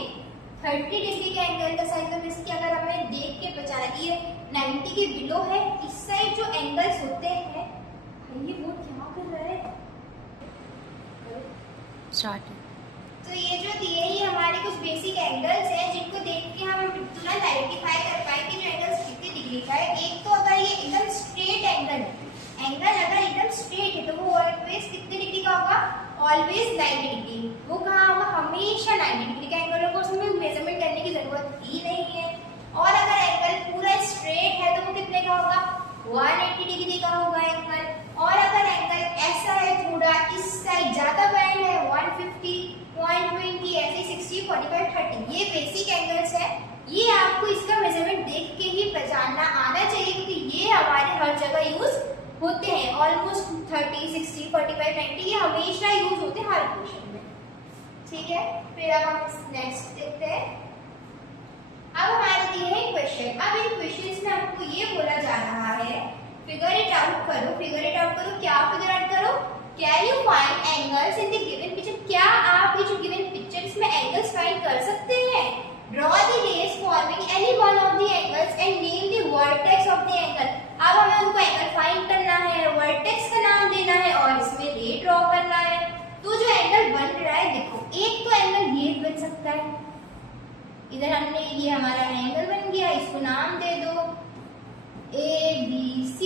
30 डिग्री का एंगल का साइज, मतलब इसकी अगर हमें देख के पहचाना कि ये 90 के बिलो है, इस साइड जो एंगल्स होते हैं, ये वो क्या कर रहा है स्टार्ट। तो ये जो दिए ये हमारे कुछ बेसिक एंगल्स हैं जिनको देख के हम तुरंत आइडेंटिफाई कर पाए कि जो एंगल्स कितनी डिग्री का है। एक तो अगर ये एकदम स्ट्रेट एंगल अगर एकदम स्ट्रेट है तो वो ऑलवेज कितने डिग्री का होगा, ऑलवेज 90 डिग्री। वो कहाँ होगा, हमेशा 90 डिग्री का एंगल होगा, उसमें मेजरमेंट करने की जरूरत ही नहीं है। और अगर एंगल पूरा स्ट्रेट है तो वो कितने का होगा, 180 डिग्री का होगा एंगल। और अगर एंगल ऐसा है थोड़ा इस साइड ज्यादा बैंड है, 150, 120, ऐसे 60, 45, 30, ये बेसिक एंगल्स है। ये आपको इसका मेजरमेंट देख के ही पहचानना आना चाहिए क्योंकि ये हमारे हर जगह यूज होते हैं। ऑलमोस्ट 30, 60, 45, 90 ये हमेशा यूज होते हैं हर क्वेश्चन में, ठीक है। फिर अब हम नेक्स्ट देखते हैं। अब हमारे दिए हैं क्वेश्चन। अब इन क्वेश्चंस में हमको ये बोला जा रहा है फिगर इट आउट करो। फिगर इट आउट करो, क्या फिगर आउट करो, can you find angles in the given picture. क्या आप ये जो गिवन पिक्चर्स में एंगल्स फाइंड कर सकते हैं। Draw the rays forming any one of the angles and name the vertex of the angle. अब हमें उनको एंगल फाइंड करना है, वर्टेक्स का नाम देना है और इसमें रे ड्रॉ करना है। तो जो एंगल बन रहा है, देखो एक तो एंगल ये बन सकता है, इधर हमने ये हमारा एंगल बन गया, इसको नाम दे दो ABC।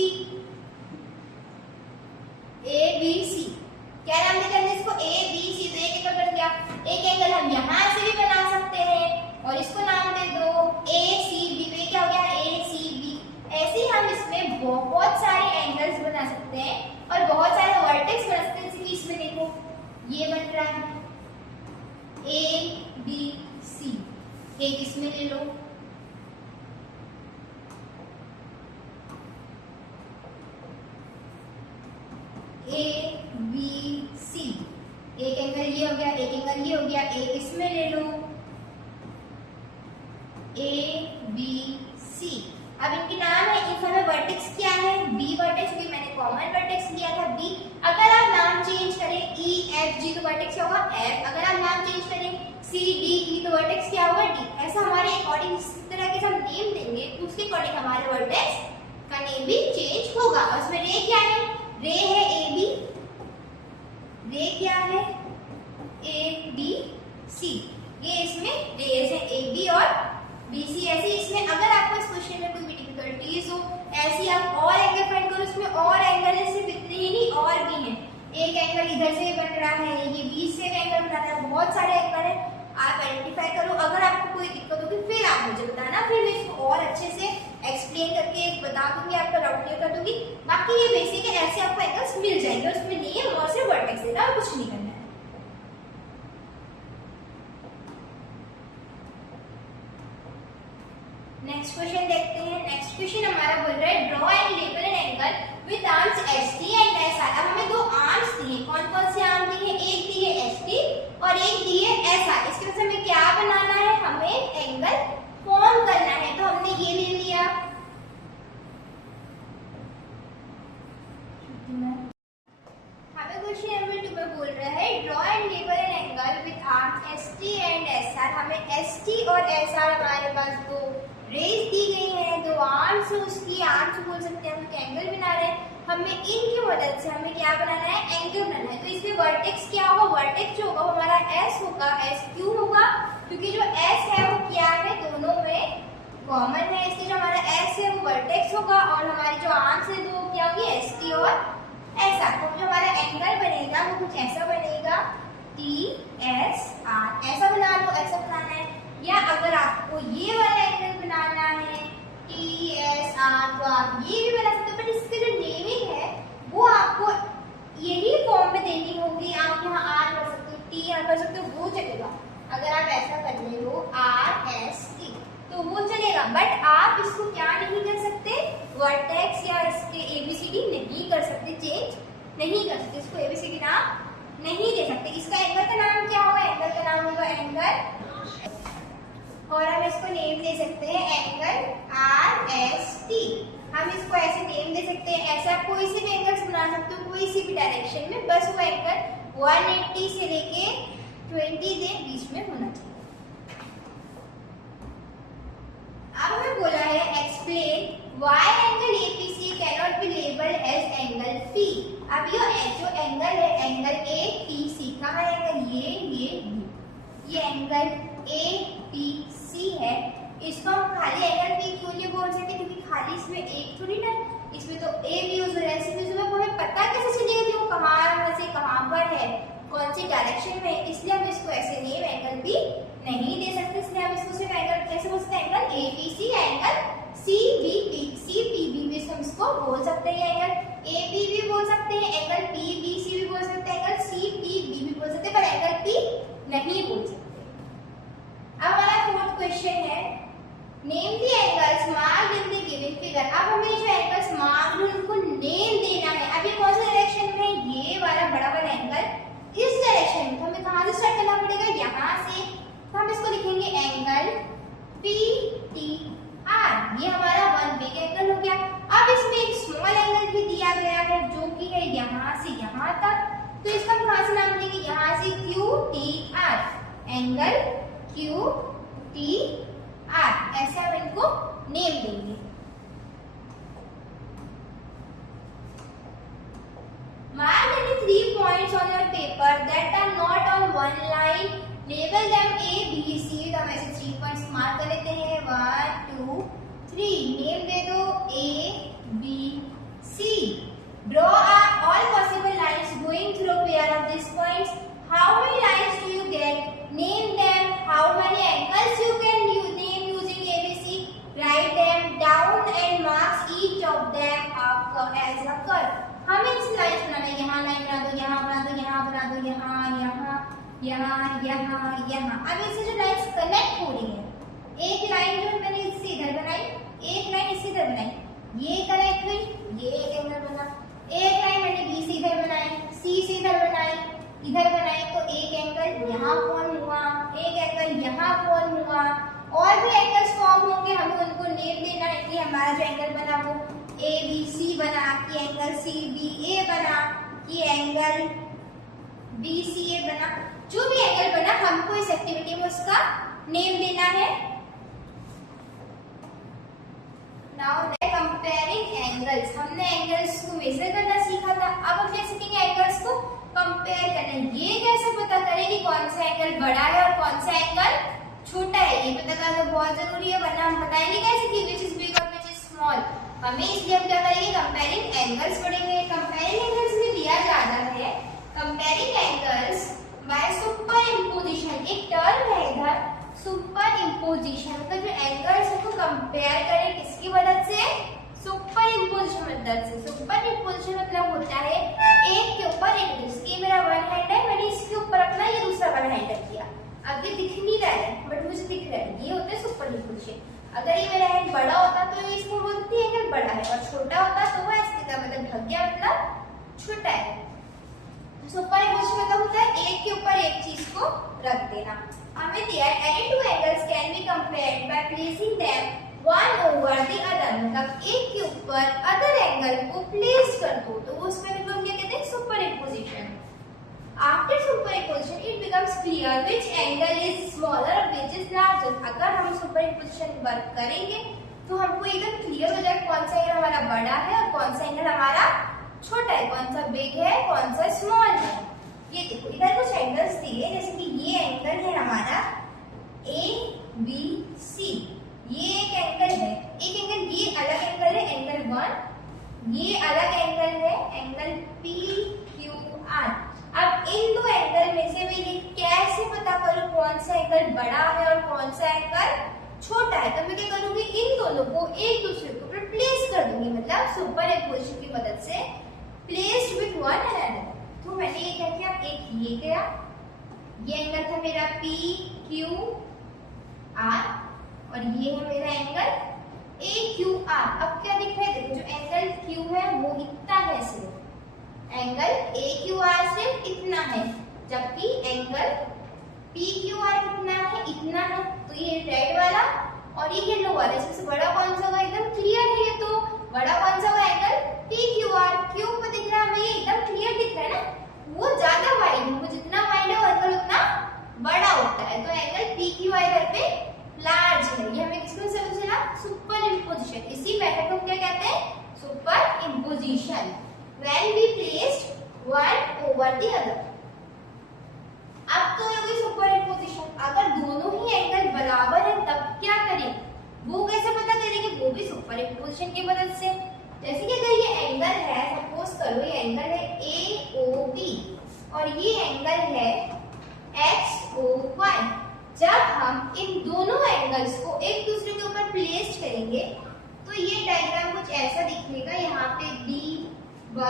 ABC क्या नाम देते हैं इसको, ABC। तो एक एंगल बन गया। एक एंगल हम यहाँ से भी बना सकते हैं और इसको नाम दे दो ACB। तो ये क्या हो गया, ACB। ऐसे ही हम इसमें बहुत सारे एंगल्स बना सकते हैं और बहुत सारे वर्टेक्स बना सकते हैं। जैसे कि इसमें देखो ये बन रहा है ABC, एक इसमें ले लो, ABC। एक एंगल ये हो गया, एक एंगल ये हो गया, एक इसमें ले लो ABC। अब इनके नाम है, इस हमें वर्टेक्स क्या है, B वर्टेक्स, क्योंकि मैंने कॉमन वर्टेक्स लिया था B। अगर आप नाम चेंज करें EFG तो वर्टेक्स क्या होगा F। अगर आप नाम चेंज करें CDE तो वर्टेक्स क्या होगा D। ऐसा हमारे अकॉर्डिंग जिस तरह के हम नेम देंगे तो उसके अकॉर्डिंग हमारे वर्टेक्स का नेम भी चेंज होगा। और उसमें रे क्या है, रे है AB, रे क्या है ABC। ये इसमें रेज है AB और BC। ऐसे इसमें अगर आपको इस क्वेश्चन में कोई भी डिफिकल्टीज हो, ऐसी आप और एंगल फाइंड करो। इसमें और एंगल है, सिर्फ इतने ही नहीं और भी हैं। एक एंगल इधर से बन रहा है, ये बीच से एंगल बन रहा है, बहुत सारे एंगल है, आप आइडेंटिफाई करो। अगर आपको कोई दिक्कत होगी फिर आप मुझे बताना, फिर मैं इसको और अच्छे से एक्सप्लेन करके बता दूंगी, आपका डाउट क्लियर कर दूंगी। बाकी ये बेसिक है, ऐसे आपको एंगल्स मिल जाएंगे, उसमें नेम और सिर्फ वर्टेक्स देना और कुछ नहीं करना है। नेक्स्ट क्वेश्चन देखते हैं। नेक्स्ट क्वेश्चन हमारा बोल रहा है draw and label an angle with arms HT and SI। अब हमें दो आर्म्स दिए, कौन कौन से आर्म दिए, एक दिए HT और एक दिए SI। इसके वजह से हमें क्या बनाना है, हमें एंगल फॉर्म करना है। तो हमने ये ले लिया हमें ST और SR हमारे पास दो रेज दी गई हैं, दो आर्म्स है उसकी, आर्म्स बोल सकते हैं हम, एंगल बना रहे हैं। हमें इनकी मदद से हमें क्या बनाना है, एंगल बनाना है। तो इसमें वर्टेक्स क्या होगा, वर्टेक्स जो होगा वो हमारा S होगा, S क्यों होगा, क्योंकि जो S है वो क्या है, दोनों में कॉमन है, इसलिए जो हमारा S है वो वर्टेक्स होगा और हमारी जो आर्म्स है दो क्या होगी, ST और SR। तो जो हमारा एंगल बनेगा वो कुछ ऐसा बनेगा, TSR। ऐसा बना लो, ऐसा बनाना है। या अगर आपको ये वाला एंगल बनाना है TSR तो आप ये भी बना सकते हो, बट इसकी जो नेमिंग है वो आपको यही फॉर्म में देनी होगी। आप यहाँ R कर सकते हो, T यहाँ कर सकते हो, वो चलेगा। अगर आप ऐसा कर रहे हो RST तो वो चलेगा, बट आप इसको क्या नहीं कर सकते, वर्टेक्स या इसके ABCD नहीं कर सकते, चेंज नहीं कर सकते, इसको ABCD नाम नहीं दे सकते। इसका एंगल का नाम क्या होगा, एंगल का नाम होगा एंगल, और हम इसको नेम दे सकते हैं एंगल RST। हम इसको ऐसे नेम दे सकते हैं, ऐसा कोई से भी एंगल्स बना सकते हो, कोई सी भी डायरेक्शन में, बस वो एंगल 180 से लेके 20 के बीच में होना चाहिए। अब हमें बोला है explain why angle APC can not be labelled as angle P। अब जो एंगल है, एंगल APC का है, एंगल ये एंगल APC है, इसको हम खाली एंगल P क्यों नहीं बोल सकते, क्योंकि खाली इसमें एक थोड़ी ना, इसमें तो A भी यूज हो रहा है, इसमें हमें पता कैसे चलेगा कि वो कहाँ से कहाँ पर है, कौन सी डायरेक्शन में, इसलिए हम इसको ऐसे नेम एंगल P नहीं दे सकते, इसलिए हम इसको सिर्फ एंगल कैसे बोल सकते हैं, एंगल APC, एंगल CPB भी हम इसको बोल सकते हैं, एंगल AB भी बोल सकते हैं, एंगल PBC भी बोल सकते हैं, एंगल CPB भी बोल सकते हैं, पर एंगल P नहीं बोल सकते। अब हमारा फोर्थ क्वेश्चन है, name the angles marked in the given figure. अब हमें जो एंगल्स मार्क्ड है उनको नेम देना है। अब ये कौन सा डायरेक्शन में, ये वाला बड़ा वाला एंगल इस डायरेक्शन में, तो हमें कहां से स्टार्ट करना पड़ेगा, यहाँ से। तो हम इसको लिखेंगे एंगल PTR, ये हमारा वन बिग एंगल हो गया। अब इसमें एक स्मॉल एंगल भी दिया गया है जो कि है यहाँ से यहाँ तक, तो इसका हम कहां से नाम देंगे, यहाँ से QTR, एंगल QTR, ऐसे हम इनको नेम देंगे। Mark any 3 points on your paper that are not on one line. Label them A, B, C. तो हम ऐसे 3 points मार्क कर लेते हैं, 1, 2, 3. नेम दे दो A, B, C. Draw all possible lines going through a pair of these points. How many lines do you get? Name them. How many angles you can name using ABC? Write them down and mark each of them up as a curve. हमें इस line बनाना है, यहाँ line बना दो, यहाँ बना दो, यहाँ बना दो, यहाँ यहाँ यहाँ यहाँ। अब इससे जो लाइन्स कनेक्ट हो रही है, एक लाइन जो मैंने इससे इधर बनाई, एक लाइन इससे इधर बनाई, ये कनेक्ट हुई, ये एक एंगल बना। एक लाइन मैंने B से इधर बनाई, C से इधर बनाई, इधर बनाई, तो एक एंगल यहाँ फॉर्म हुआ, एक एंगल यहाँ फॉर्म हुआ। और भी एंगल्स फॉर्म होंगे, हमें उनको नेम देना है कि हमारा जो एंगल बना वो ABC बना, कि एंगल CBA बना, कि एंगल BCA बना। जो भी एंगल बना हमको इस एक्टिविटी में उसका नेम देना है। नाउ कंपेयरिंग एंगल्स, हमने एंगल्स को मेजर करना सीखा था, अब हम देख सकेंगे एंगल्स को कंपेयर करना। ये कैसे पता करें कि कौन सा एंगल बड़ा है और कौन सा एंगल छोटा है, ये पता करना बहुत जरूरी है, वरना हम बताएंगे कैसे कि विच इज बिग और विच इज स्मॉल। हमें इसलिए हम क्या करेंगे, कंपेयरिंग एंगल्स पढ़ेंगे। कंपेयरिंग एंगल्स में दिया जाता है comparing angles by super imposition. एक टर्म है इधर सुपर इम्पोजिशन, मतलब जो एंगल्स को कंपेयर करें किसकी मदद से, सुपर इम्पोजिशन मदद से। सुपर इम्पोजिशन मतलब होता है एक के ऊपर एक, जिसकी मेरा वन हैंड है, मैंने इसके ऊपर अपना ये दूसरा वन हैंड रख दिया। अब ये दिख नहीं रहा है बट मुझे दिख रहा है, ये होता है सुपर इम्पोजिशन। अगर ये मेरा हैंड बड़ा होता तो इसको बोलते हैं एंगल बड़ा है, और छोटा होता तो वो ऐसे का मतलब ढक गया, मतलब छोटा है। सुपर इम्पोजिशन मतलब होता है एक के ऊपर एक चीज को रख देना। हमें दिया है any two angles can be compared by placing them one over the other, मतलब एक के ऊपर अदर एंगल को प्लेस कर दो, तो उसमें भी हम क्या कहते हैं, super imposition. After super superimposition it becomes clear which angle is smaller which is larger. अगर हम सुपरइम्पोजिशन वर्क करेंगे तो हमको एकदम क्लियर हो जाएगा कौन सा एंगल हमारा बड़ा है और कौन सा एंगल हमारा छोटा है, कौन सा बिग है कौन सा स्मॉल है। ये देखो इधर कुछ एंगल्स दिए, जैसे कि ये एंगल है हमारा ABC, ये एक एंगल है, एक एंगल ये अलग एंगल है एंगल 1, ये अलग एंगल है एंगल PQR। अब इन दो एंगल में से मैं ये कैसे पता करूं कौन सा एंगल बड़ा है और कौन सा एंगल छोटा है? तो मैं क्या करूंगी, इन दोनों को एक दूसरे के ऊपर प्लेस कर दूंगी, मतलब सुपरइम्पोजिशन की मदद से प्लेस्ड विद वन अनदर। तो मैंने ये क्या किया, एक ये गया, ये एंगल था मेरा PQR और ये है मेरा एंगल AQR। अब क्या दिख रहा है, देखो जो एंगल Q है वो इतना है, सिर्फ एंगल AQR सिर्फ इतना है, जबकि एंगल PQR कितना है, इतना है। तो ये रेड वाला और ये येलो वाला, इसमें से बड़ा कौन सा होगा, एकदम क्लियर है ये, तो बड़ा कौन सा होगा एंगल PQR। क्यों पर दिख रहा है हमें, ये एकदम क्लियर दिख रहा है ना, वो ज्यादा वाइड है, वो जितना वाइड है वो एंगल उतना बड़ा होता है। तो एंगल PQR इधर पे लार्ज है। ये हमें किसको से चला, सुपरइम्पोजिशन। इसी मेथड को क्या कहते हैं, superimposition, when we placed one over the other. अब तो ये हुई सुपरइम्पोजिशन। अगर दोनों ही एंगल बराबर है तब क्या करें, वो कैसे पता करेंगे, वो भी सुपरइम्पोजिशन की मदद से। जैसे कि अगर ये एंगल है, सपोज करो ये एंगल है AOB और ये एंगल है XOY। जब हम इन दोनों एंगल्स को एक दूसरे के ऊपर प्लेस करेंगे तो ये डायग्राम कुछ ऐसा दिखेगा। यहाँ पे DYOAX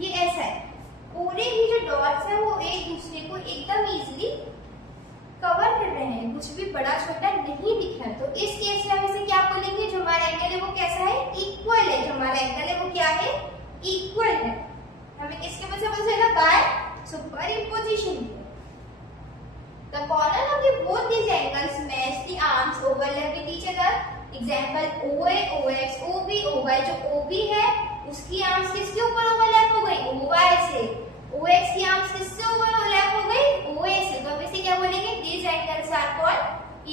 ये ऐसा है। पूरे ही जो डॉट्स है वो एक दूसरे को एकदम इजीली कवर कर रहे हैं, कुछ भी बड़ा छोटा नहीं दिख रहा। तो इस केस में हम इसे क्या बोलेंगे, जो हमारा एंगल है वो कैसा है, इक्वल है। जो हमारा एंगल है वो क्या है, इक्वल है। हमें किसके वजह से पता चला, by superimposition. The corner of the both these angles match the arms overlap with each other. Example OA, OX, OB, OY। जो OB है उसकी आर्म्स किसके ऊपर ओवरलैप हो गई, OY से। OX की आर्म्स किससे ओवरलैप हो गई, OA से। तो हम इसे क्या बोलेंगे, these angles are called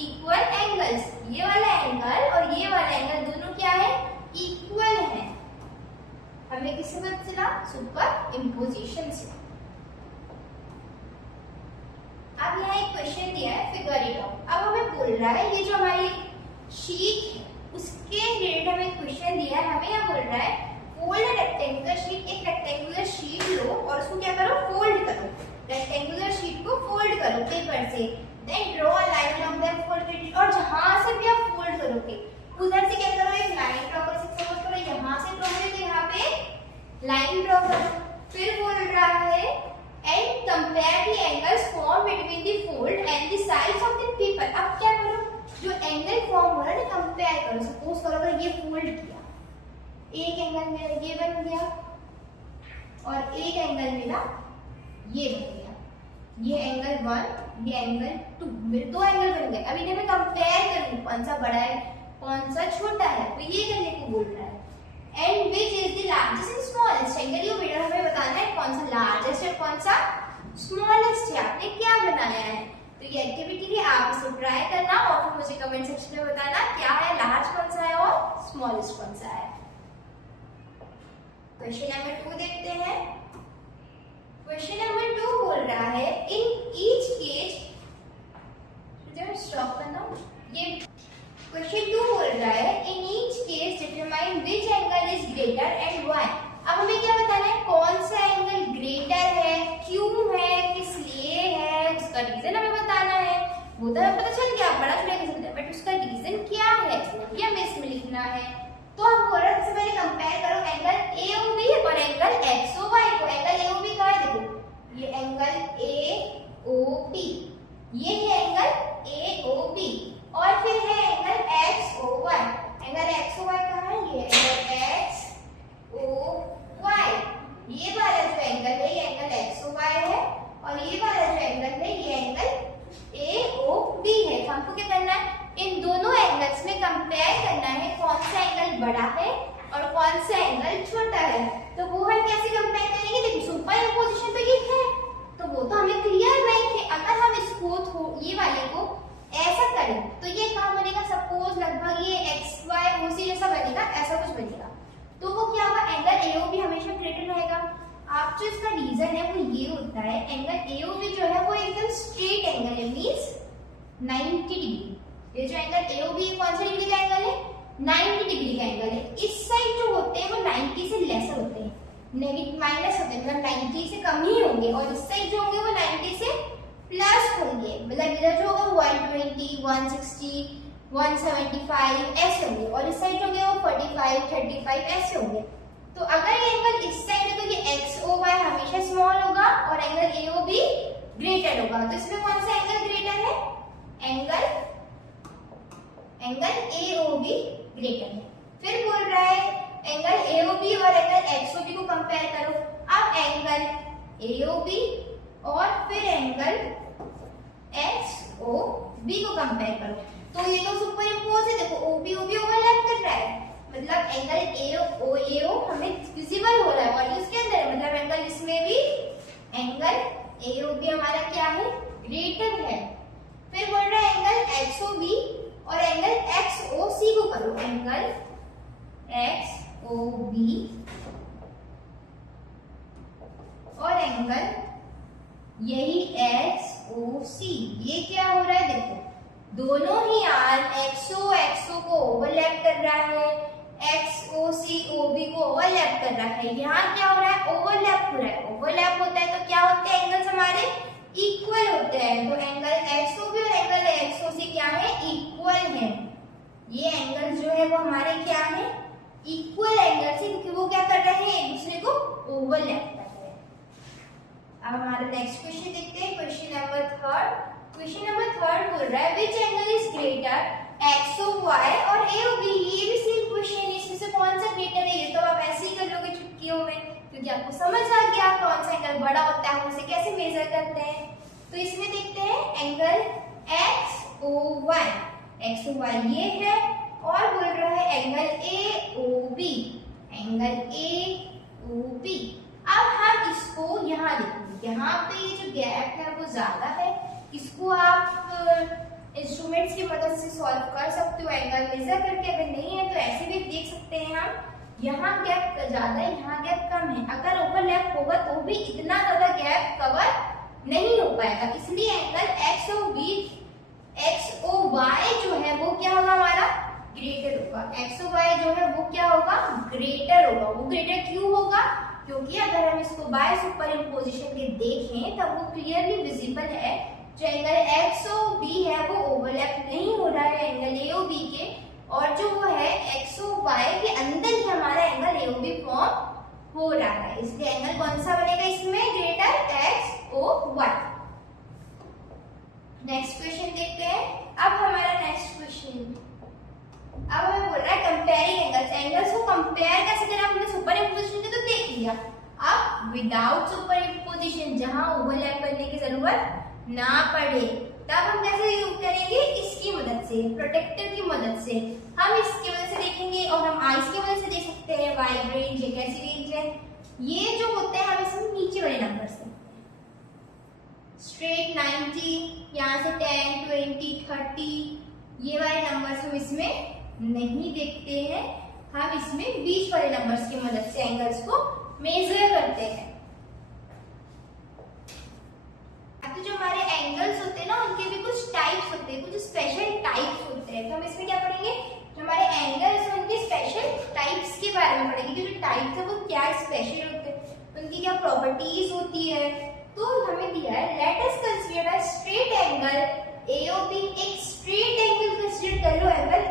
equal angles। ये वाला एंगल और ये वाला एंगल दोनों क्या है, इक्वल है। हमें किससे पता चला, सुपरइम्पोजिशन से। अब यहाँ एक क्वेश्चन दिया है, फिगर इट आउट। अब हमें बोल रहा है ये जो हमारी शीट है उसके रिलेटेड हमें क्वेश्चन दिया है। हमें यहाँ बोल रहा है फोल्ड रेक्टेंगुलर शीट। एक रेक्टेंगुलर शीट लो और उसको क्या करो, फोल्ड करो। रेक्टेंगुलर शीट को फोल्ड करो पेपर से, then draw a line along the folded. और जहां से भी आप फोल्ड करोगे उधर से क्या करो, एक लाइन ड्रॉ करो। सपोज करो यहाँ से ड्रॉ करोगे तो यहाँ पे लाइन ड्रॉ करो। फिर बोल रहा है and compare the angles formed between the fold and the sides of the paper। अब क्या करो, जो एंगल फॉर्म हो रहा है ना कंपेयर करो। सपोज करो अगर ये फोल्ड किया, एक एंगल मेरा ये बन गया और एक एंगल मेरा ये बन गया, ये एंगल 1 ये एंगल 2, मेरे दो एंगल बन गए। अब इन्हें मैं कंपेयर करूं कौन सा बड़ा है कौन सा छोटा है, तो ये करने को बोल रहा है। And which is the largest and smallest angle, ये बेटा हमें बताना है कौन सा लार्जेस्ट और कौन सा स्मॉलेस्ट है। आपने क्या बनाया है, तो ये एक्टिविटी है, आप इसे ट्राई करना और फिर मुझे कमेंट सेक्शन में बताना क्या है, लार्ज कौन सा है और स्मॉलेस्ट कौन सा है। क्वेश्चन नंबर 2 देखते हैं। क्वेश्चन नंबर 2 बोल रहा है इन ईच केस, स्टॉप करना। ये क्वेश्चन 2 बोल रहा है in each case determine which angle is greater and why. अब हमें क्या बताना है, कौन सा एंगल ग्रेटर है, क्यों है, किस लिए है, उसका रीजन हमें बताना है। वो तो हमें पता चल गया बड़ा छोटा कैसे होता है, बट उसका रीजन क्या है वो भी हमें इसमें लिखना है। तो हम बोल रहे हैं सबसे पहले कंपेयर करो एंगल AOB और एंगल XOY को। एंगल AOB कहाँ है, देखो ये एंगल AOB, ये है एंगल AOB और फिर है एंगल XOY। एंगल XOY कहाँ है, ये एंगल XOY। ये वाला जो एंगल है ये एंगल XOY है और ये वाला जो एंगल है ये एंगल AOB है। हमको क्या करना है, इन दोनों एंगल्स में कंपेयर करना है कौन सा एंगल बड़ा है और कौन सा एंगल छोटा है। तो वो हम कैसे कंपेयर करेंगे, देखो सुपर इम्पोजिशन तो ये है, तो वो तो हमें क्लियर नहीं थे। अगर हम इसको ये वाले को ऐसा करें तो ये कहाँ बनेगा, सपोज लगभग ये XYOC जैसा बनेगा, ऐसा कुछ बनेगा, तो वो क्या होगा, एंगल AOB हमेशा ग्रेटर रहेगा। आप जो इसका रीजन है वो ये होता है, एंगल AOB जो है वो एकदम स्ट्रेट एंगल है, मींस 90 डिग्री। ये जो एंगल AOB कौन सा डिग्री का एंगल है, 90 डिग्री का एंगल है। इस साइड जो होते हैं वो 90 से लेसर होते हैं, नेगेटिव माइनस होते हैं, मतलब 90 से कम ही होंगे, और इस साइड जो होंगे वो 90 से प्लस होंगे, मतलब इधर जो होगा 120, 160, 175 ऐसे होंगे, और इस साइड जो होंगे वो 45, 35 ऐसे होंगे। तो अगर ये एंगल इस साइड है तो ये XOY हमेशा स्मॉल होगा और एंगल AOB ग्रेटर होगा। तो इसमें कौन सा एंगल ग्रेटर है, एंगल AOB ग्रेटर है। फिर बोल रहा है एंगल AOB और एंगल XOB को कंपेयर करो। अब एंगल AOB और फिर एंगल XOB को कंपेयर करो, तो ये तो सुपर इम्पोज है, देखो OB OB ओवरलैप कर रहा है, मतलब एंगल AO हमें विजिबल हो रहा है और इसके अंदर, मतलब एंगल इसमें भी एंगल AOB हमारा क्या है, ग्रेटर है। फिर बोल रहा है एंगल XOB और एंगल XOC को करो, एंगल XOB और एंगल यही XOC, ये क्या हो रहा है, देखो दोनों ही आर्म XO को ओवरलैप कर रहा है, XOC OB को ओवरलैप कर रहा है। यहाँ क्या हो रहा है, ओवरलैप हो रहा है। ओवरलैप होता है तो क्या होते हैं, एंगल्स हमारे इक्वल होते हैं, तो एंगल XOB और एंगल XOC क्या है, इक्वल है। ये एंगल जो है वो हमारे क्या है, इक्वल एंगल से, क्योंकि वो क्या कर रहे हैं, एक दूसरे को ओवरलैप कर रहे हैं। अब हमारा नेक्स्ट क्वेश्चन देखते हैं, क्वेश्चन नंबर 3। क्वेश्चन नंबर 3 बोल रहा है which angle is greater, XOY और AOB। ये भी सेम क्वेश्चन है, इसमें से कौन सा ग्रेटर है, ये तो आप ऐसे ही कर लोगे चुटकियों में, क्योंकि आपको समझ आ गया कौन सा एंगल बड़ा होता है, उसे कैसे मेजर करते हैं। तो इसमें देखते हैं एंगल XOY ये है, और बोल रहा है एंगल AOB, एंगल AOB। अब हम इसको यहाँ लिखेंगे, यहाँ पे ये जो गैप है वो ज्यादा है, इसको आप इंस्ट्रूमेंट्स की मदद से सॉल्व कर सकते हो एंगल मेजर करके। अगर नहीं है तो ऐसे भी देख सकते हैं हम, यहाँ गैप ज्यादा है, यहाँ गैप कम है। अगर ओवरलैप होगा तो भी इतना ज्यादा गैप कवर नहीं हो पाएगा, इसलिए एंगल XOY जो है वो क्या होगा, हमारा ग्रेटर होगा। XOY जो है वो क्या होगा, ग्रेटर होगा। वो ग्रेटर क्यों होगा, क्योंकि अगर हम इसको बाय सुपर इम्पोजिशन के देखें तब वो क्लियरली विजिबल है, जो एंगल XOB है वो ओवरलैप नहीं हो रहा है एंगल AOB के, और जो वो है XOY के अंदर ही हमारा एंगल AOB फॉर्म हो रहा है, इसलिए एंगल कौन सा बनेगा इसमें, ग्रेटर XOY। नेक्स्ट क्वेश्चन देखते हैं। अब हमारा नेक्स्ट क्वेश्चन, अब हमें बोल रहा है कंपेयरिंग एंगल्स। एंगल्स को कंपेयर कैसे करना, हमने सुपर इम्पोजिशन से तो देख लिया, अब विदाउट सुपर इम्पोजिशन, जहां ओवरलैप करने की जरूरत ना पड़े, तब हम कैसे यूज करेंगे, इसकी मदद से, प्रोटेक्टर की मदद से। हम इसकी मदद से देखेंगे और हम आइस की मदद से देख सकते हैं वाइड रेंज, ये कैसी रेंज है। ये जो होते हैं हम इसमें नीचे वाले नंबर से स्ट्रेट 90, यहाँ से 10, 20, 30, ये वाले नंबर्स हम इसमें नहीं देखते हैं, हम इसमें बीच वाले नंबर्स की मदद से एंगल्स को मेजर करते हैं। तो जो हमारे एंगल्स होते हैं ना, उनके भी कुछ टाइप्स होते हैं, कुछ स्पेशल टाइप्स होते हैं, तो हम इसमें क्या पढ़ेंगे, जो हमारे एंगल्स हैं उनके स्पेशल टाइप्स के बारे में पढ़ेंगे, कि जो टाइप्स है वो क्या स्पेशल होते हैं, उनकी क्या प्रॉपर्टीज होती है। तो हमें दिया है let us consider a straight angle AOB, एक स्ट्रेट एंगल कंसीडर कर लो, एंगल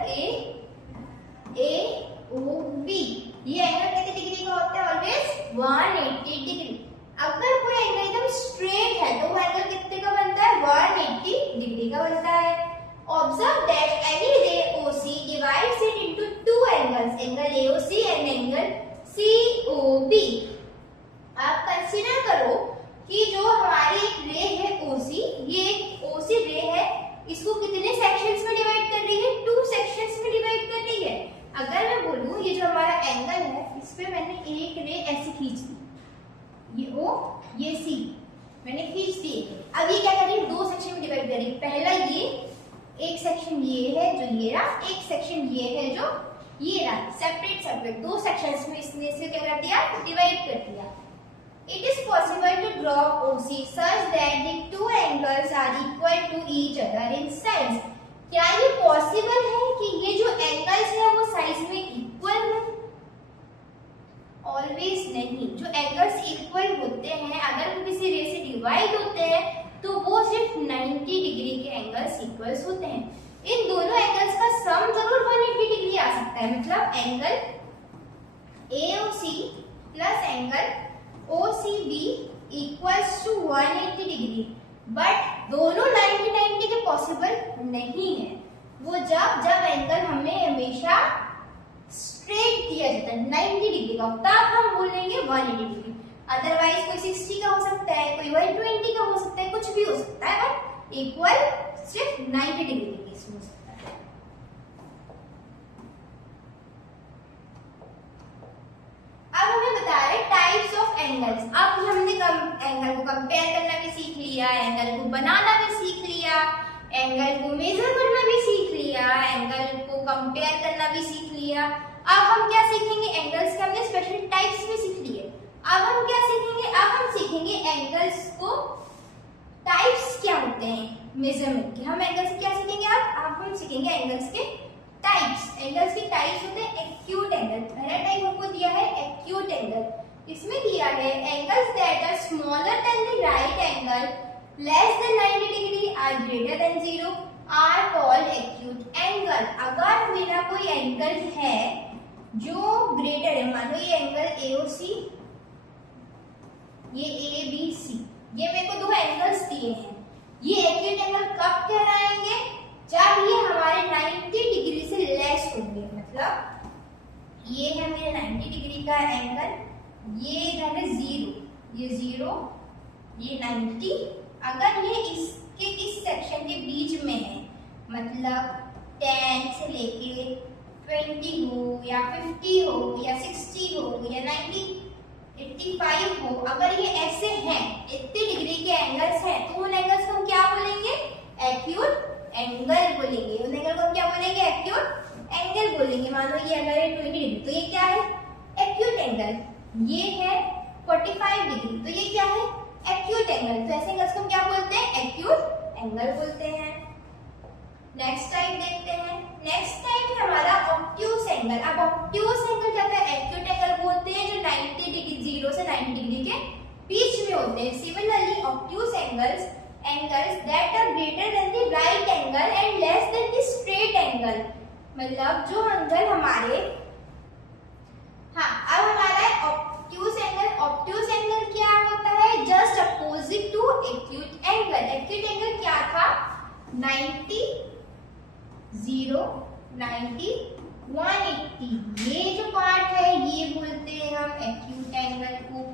AOB। ये एंगल कितने डिग्री का होता है, ऑलवेज 180 डिग्री। अगर कोई एंगल एकदम स्ट्रेट है तो वो एंगल कितने का बनता है, 180 डिग्री का बनता है। ऑब्जर्व दैट एनी रे OC divides it into two angles, angle AOC and angle COB। आप कंसीडर करो कि जो हमारी एक रे है OC, ये एक OC रे है, इसको कितने सेक्शंस में डिवाइड कर रही है, 2 सेक्शंस में डिवाइड कर रही है। अगर मैं बोलूं ये जो हमारा एंगल है, इस पे मैंने एक रे ऐसे खींच दी, ये O अब ये क्या कर रही है, दो सेक्शन में डिवाइड कर रही है। पहला ये एक सेक्शन ये है जो ये रहा, एक सेक्शन ये है जो ये रहा, सेपरेट सेपरेट दो सेक्शंस में इसने इसे क्या कर दिया, डिवाइड कर दिया। It is possible to draw OC such that the two angles are equal to each other in size. क्या ये पॉसिबल है कि ये जो एंगल्स है वो साइज में इक्वल है? ऑलवेज नहीं। जो एंगल्स इक्वल होते हैं अगर वो किसी रे से डिवाइड होते हैं तो वो सिर्फ 90 डिग्री के एंगल्स इक्वल्स होते हैं। इन दोनों एंगल्स का सम जरूर 180 डिग्री आ सकता है, मतलब angle AOC plus angle OCB equals to 180 degree, but दोनों 90 के पॉसिबल नहीं है। वो जब एंगल हमें हमेशा स्ट्रेट दिया जाता है 90 डिग्री का, तब हम बोलेंगे 180 डिग्री। अदरवाइज कोई 60 का हो सकता है, कोई 120 का हो सकता है, कुछ भी हो सकता है, बट इक्वल सिर्फ 90 डिग्री के केस में हो सकता है। अब हमें बता रहे टाइप्स ऑफ एंगल्स। अब हमने एंगल को कंपेयर करना भी सीख लिया, एंगल को बनाना भी सीख लिया, एंगल को मेजर करना भी सीख लिया, एंगल को कंपेयर करना भी सीख लिया। अब हम क्या सीखेंगे, एंगल्स के हमने स्पेशल टाइप्स भी सीख लिए। अब हम क्या सीखेंगे, अब हम सीखेंगे एंगल्स को टाइप्स क्या होते हैं मेजरमेंट के। हम एंगल्स से क्या सीखेंगे, अब हम सीखेंगे एंगल्स के टाइप्स। एंगल्स के टाइप्स होते हैं एक्यूट एंगल। पहला टाइप हमको दिया है एक्यूट एंगल। इसमें दिया है angles that are smaller than the right angle, less than 90 degree, are greater than 0 are called acute angle. अगर मेरा कोई एंगल है जो ग्रेटर है, मान लो ये एंगल AOC, ये ABC, ये मेरे को दो एंगल्स दिए हैं, ये एक्यूट एंगल कब कहलाएंगे, जब ये हमारे 90 डिग्री से लेस होंगे। मतलब ये है मेरे 90 डिग्री का एंगल, ये इधर है 0, ये 0, ये 90। अगर ये इसके इस सेक्शन के बीच में है, मतलब 10 से लेके 20 हो या 50 हो या 60 हो या 90 85 हो, अगर ये ऐसे हैं, इतने डिग्री के एंगल्स हैं, तो उन एंगल्स को हम क्या बोलेंगे, एक्यूट एंगल बोलेंगे। उन एंगल को हम क्या बोलेंगे, एक्यूट एंगल बोलेंगे। मान लो ये अगर है 20 डिग्री, तो ये क्या है, एक्यूट एंगल। ये है 45 डिग्री, तो ये क्या है, एक्यूट एंगल। तो ऐसे एंगल्स को हम क्या बोलते हैं, एक्यूट एंगल बोलते हैं। नेक्स्ट टाइप देखते हैं। नेक्स्ट टाइप है हमारा ऑब्ट्यूस एंगल। अब ऑब्ट्यूस एंगल क्या होता है, एक्यूट एंगल बोलते हैं जो 90 डिग्री 0 से 90 डिग्री के बीच में होते हैं। Similarly obtuse angles that are greater than the right angle and less than the straight angle, मतलब जो एंगल हमारे, हाँ अब हमारा है ऑब्ट्यूस एंगल। ऑब्ट्यूस एंगल क्या होता है, just opposite to acute angle. Acute angle क्या था, 90 0 90 180, ये जो पार्ट है ये बोलते हैं हम एक्यूट एंगल को।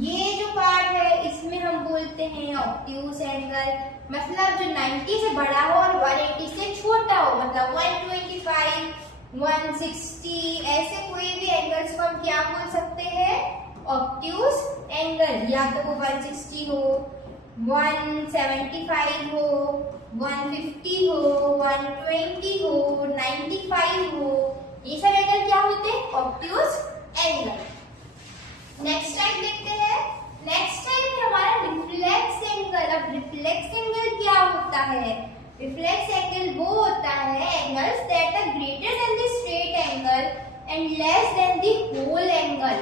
ये जो पार्ट है इसमें हम बोलते हैं ऑब्ट्यूस एंगल। मतलब जो 90 से बड़ा हो और 180 से छोटा हो, मतलब 125 160 ऐसे कोई भी एंगल्स को हम क्या बोल सकते हैं, ऑब्ट्यूस एंगल। या तो वो 160 हो, 175 हो, 150 हो, 120 हो, 95 हो, ये सब एंगल क्या होते हैं, ऑब्ट्यूस एंगल। नेक्स्ट टाइप देखते हैं। नेक्स्ट टाइप है हमारा रिफ्लेक्स एंगल। अब रिफ्लेक्स एंगल क्या होता है, रिफ्लेक्स एंगल वो होता है angles that are greater than the straight angle and less than the whole angle.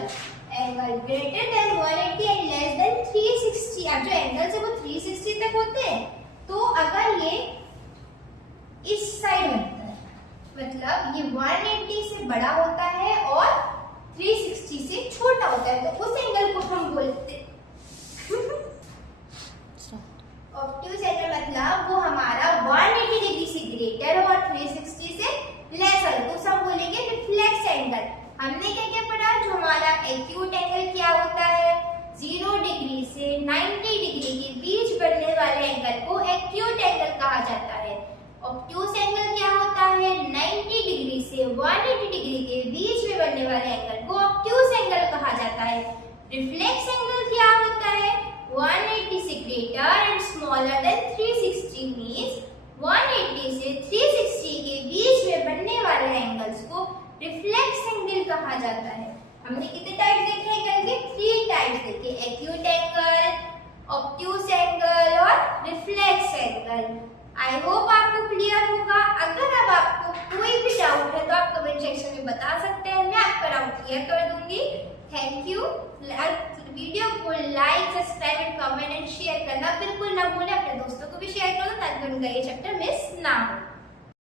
Angle greater than 180 and less than 360। अब जो एंगल्स है वो 360 तक होते हैं, तो अगर ये इस साइड होता है, मतलब ये 180 से बड़ा होता है और 360 से छोटा होता है, तो उस एंगल को हम बोलते हैं ऑब्ट्यूस एंगल। मतलब वो हमारा 180 डिग्री से ग्रेटर और 360 से लेसर, तो हम बोलेंगे रिफ्लेक्स एंगल। हमने क्या क्या पढ़ा, जो हमारा एक्यूट एंगल क्या होता है, 0 डिग्री से 90 डिग्री के बीच बनने वाले एंगल को एक्यूट एंगल कहा जाता है। ऑब्ट्यूस एंगल क्या होता है, 90 डिग्री से 180 डिग्री के बीच में बनने वाले एंगल को ऑब्ट्यूस एंगल कहा जाता है। रिफ्लेक्स एंगल क्या होता है, 180 से greater and smaller smaller than 360 means 180 से 360 के बीच में बनने वाले एंगल्स को रिफ्लेक्स एंगल कहा जाता है। हमने कितने टाइप्स देखे एंगल के? 3 टाइप्स देखे, एक्यूट एंगल, ऑब्ट्यूज एंगल और रिफ्लेक्स एंगल। आई होप आपको क्लियर होगा। अगर अब आपको कोई भी डाउट है तो आप कमेंट सेक्शन में बता सकते हैं, मैं आपका डाउट क्लियर कर दूंगी। Thank you. वीडियो को like, subscribe and comment and share करना बिल्कुल ना भूलें। अपने दोस्तों को भी शेयर करो ताकि उनका ये चैप्टर मिस ना हो।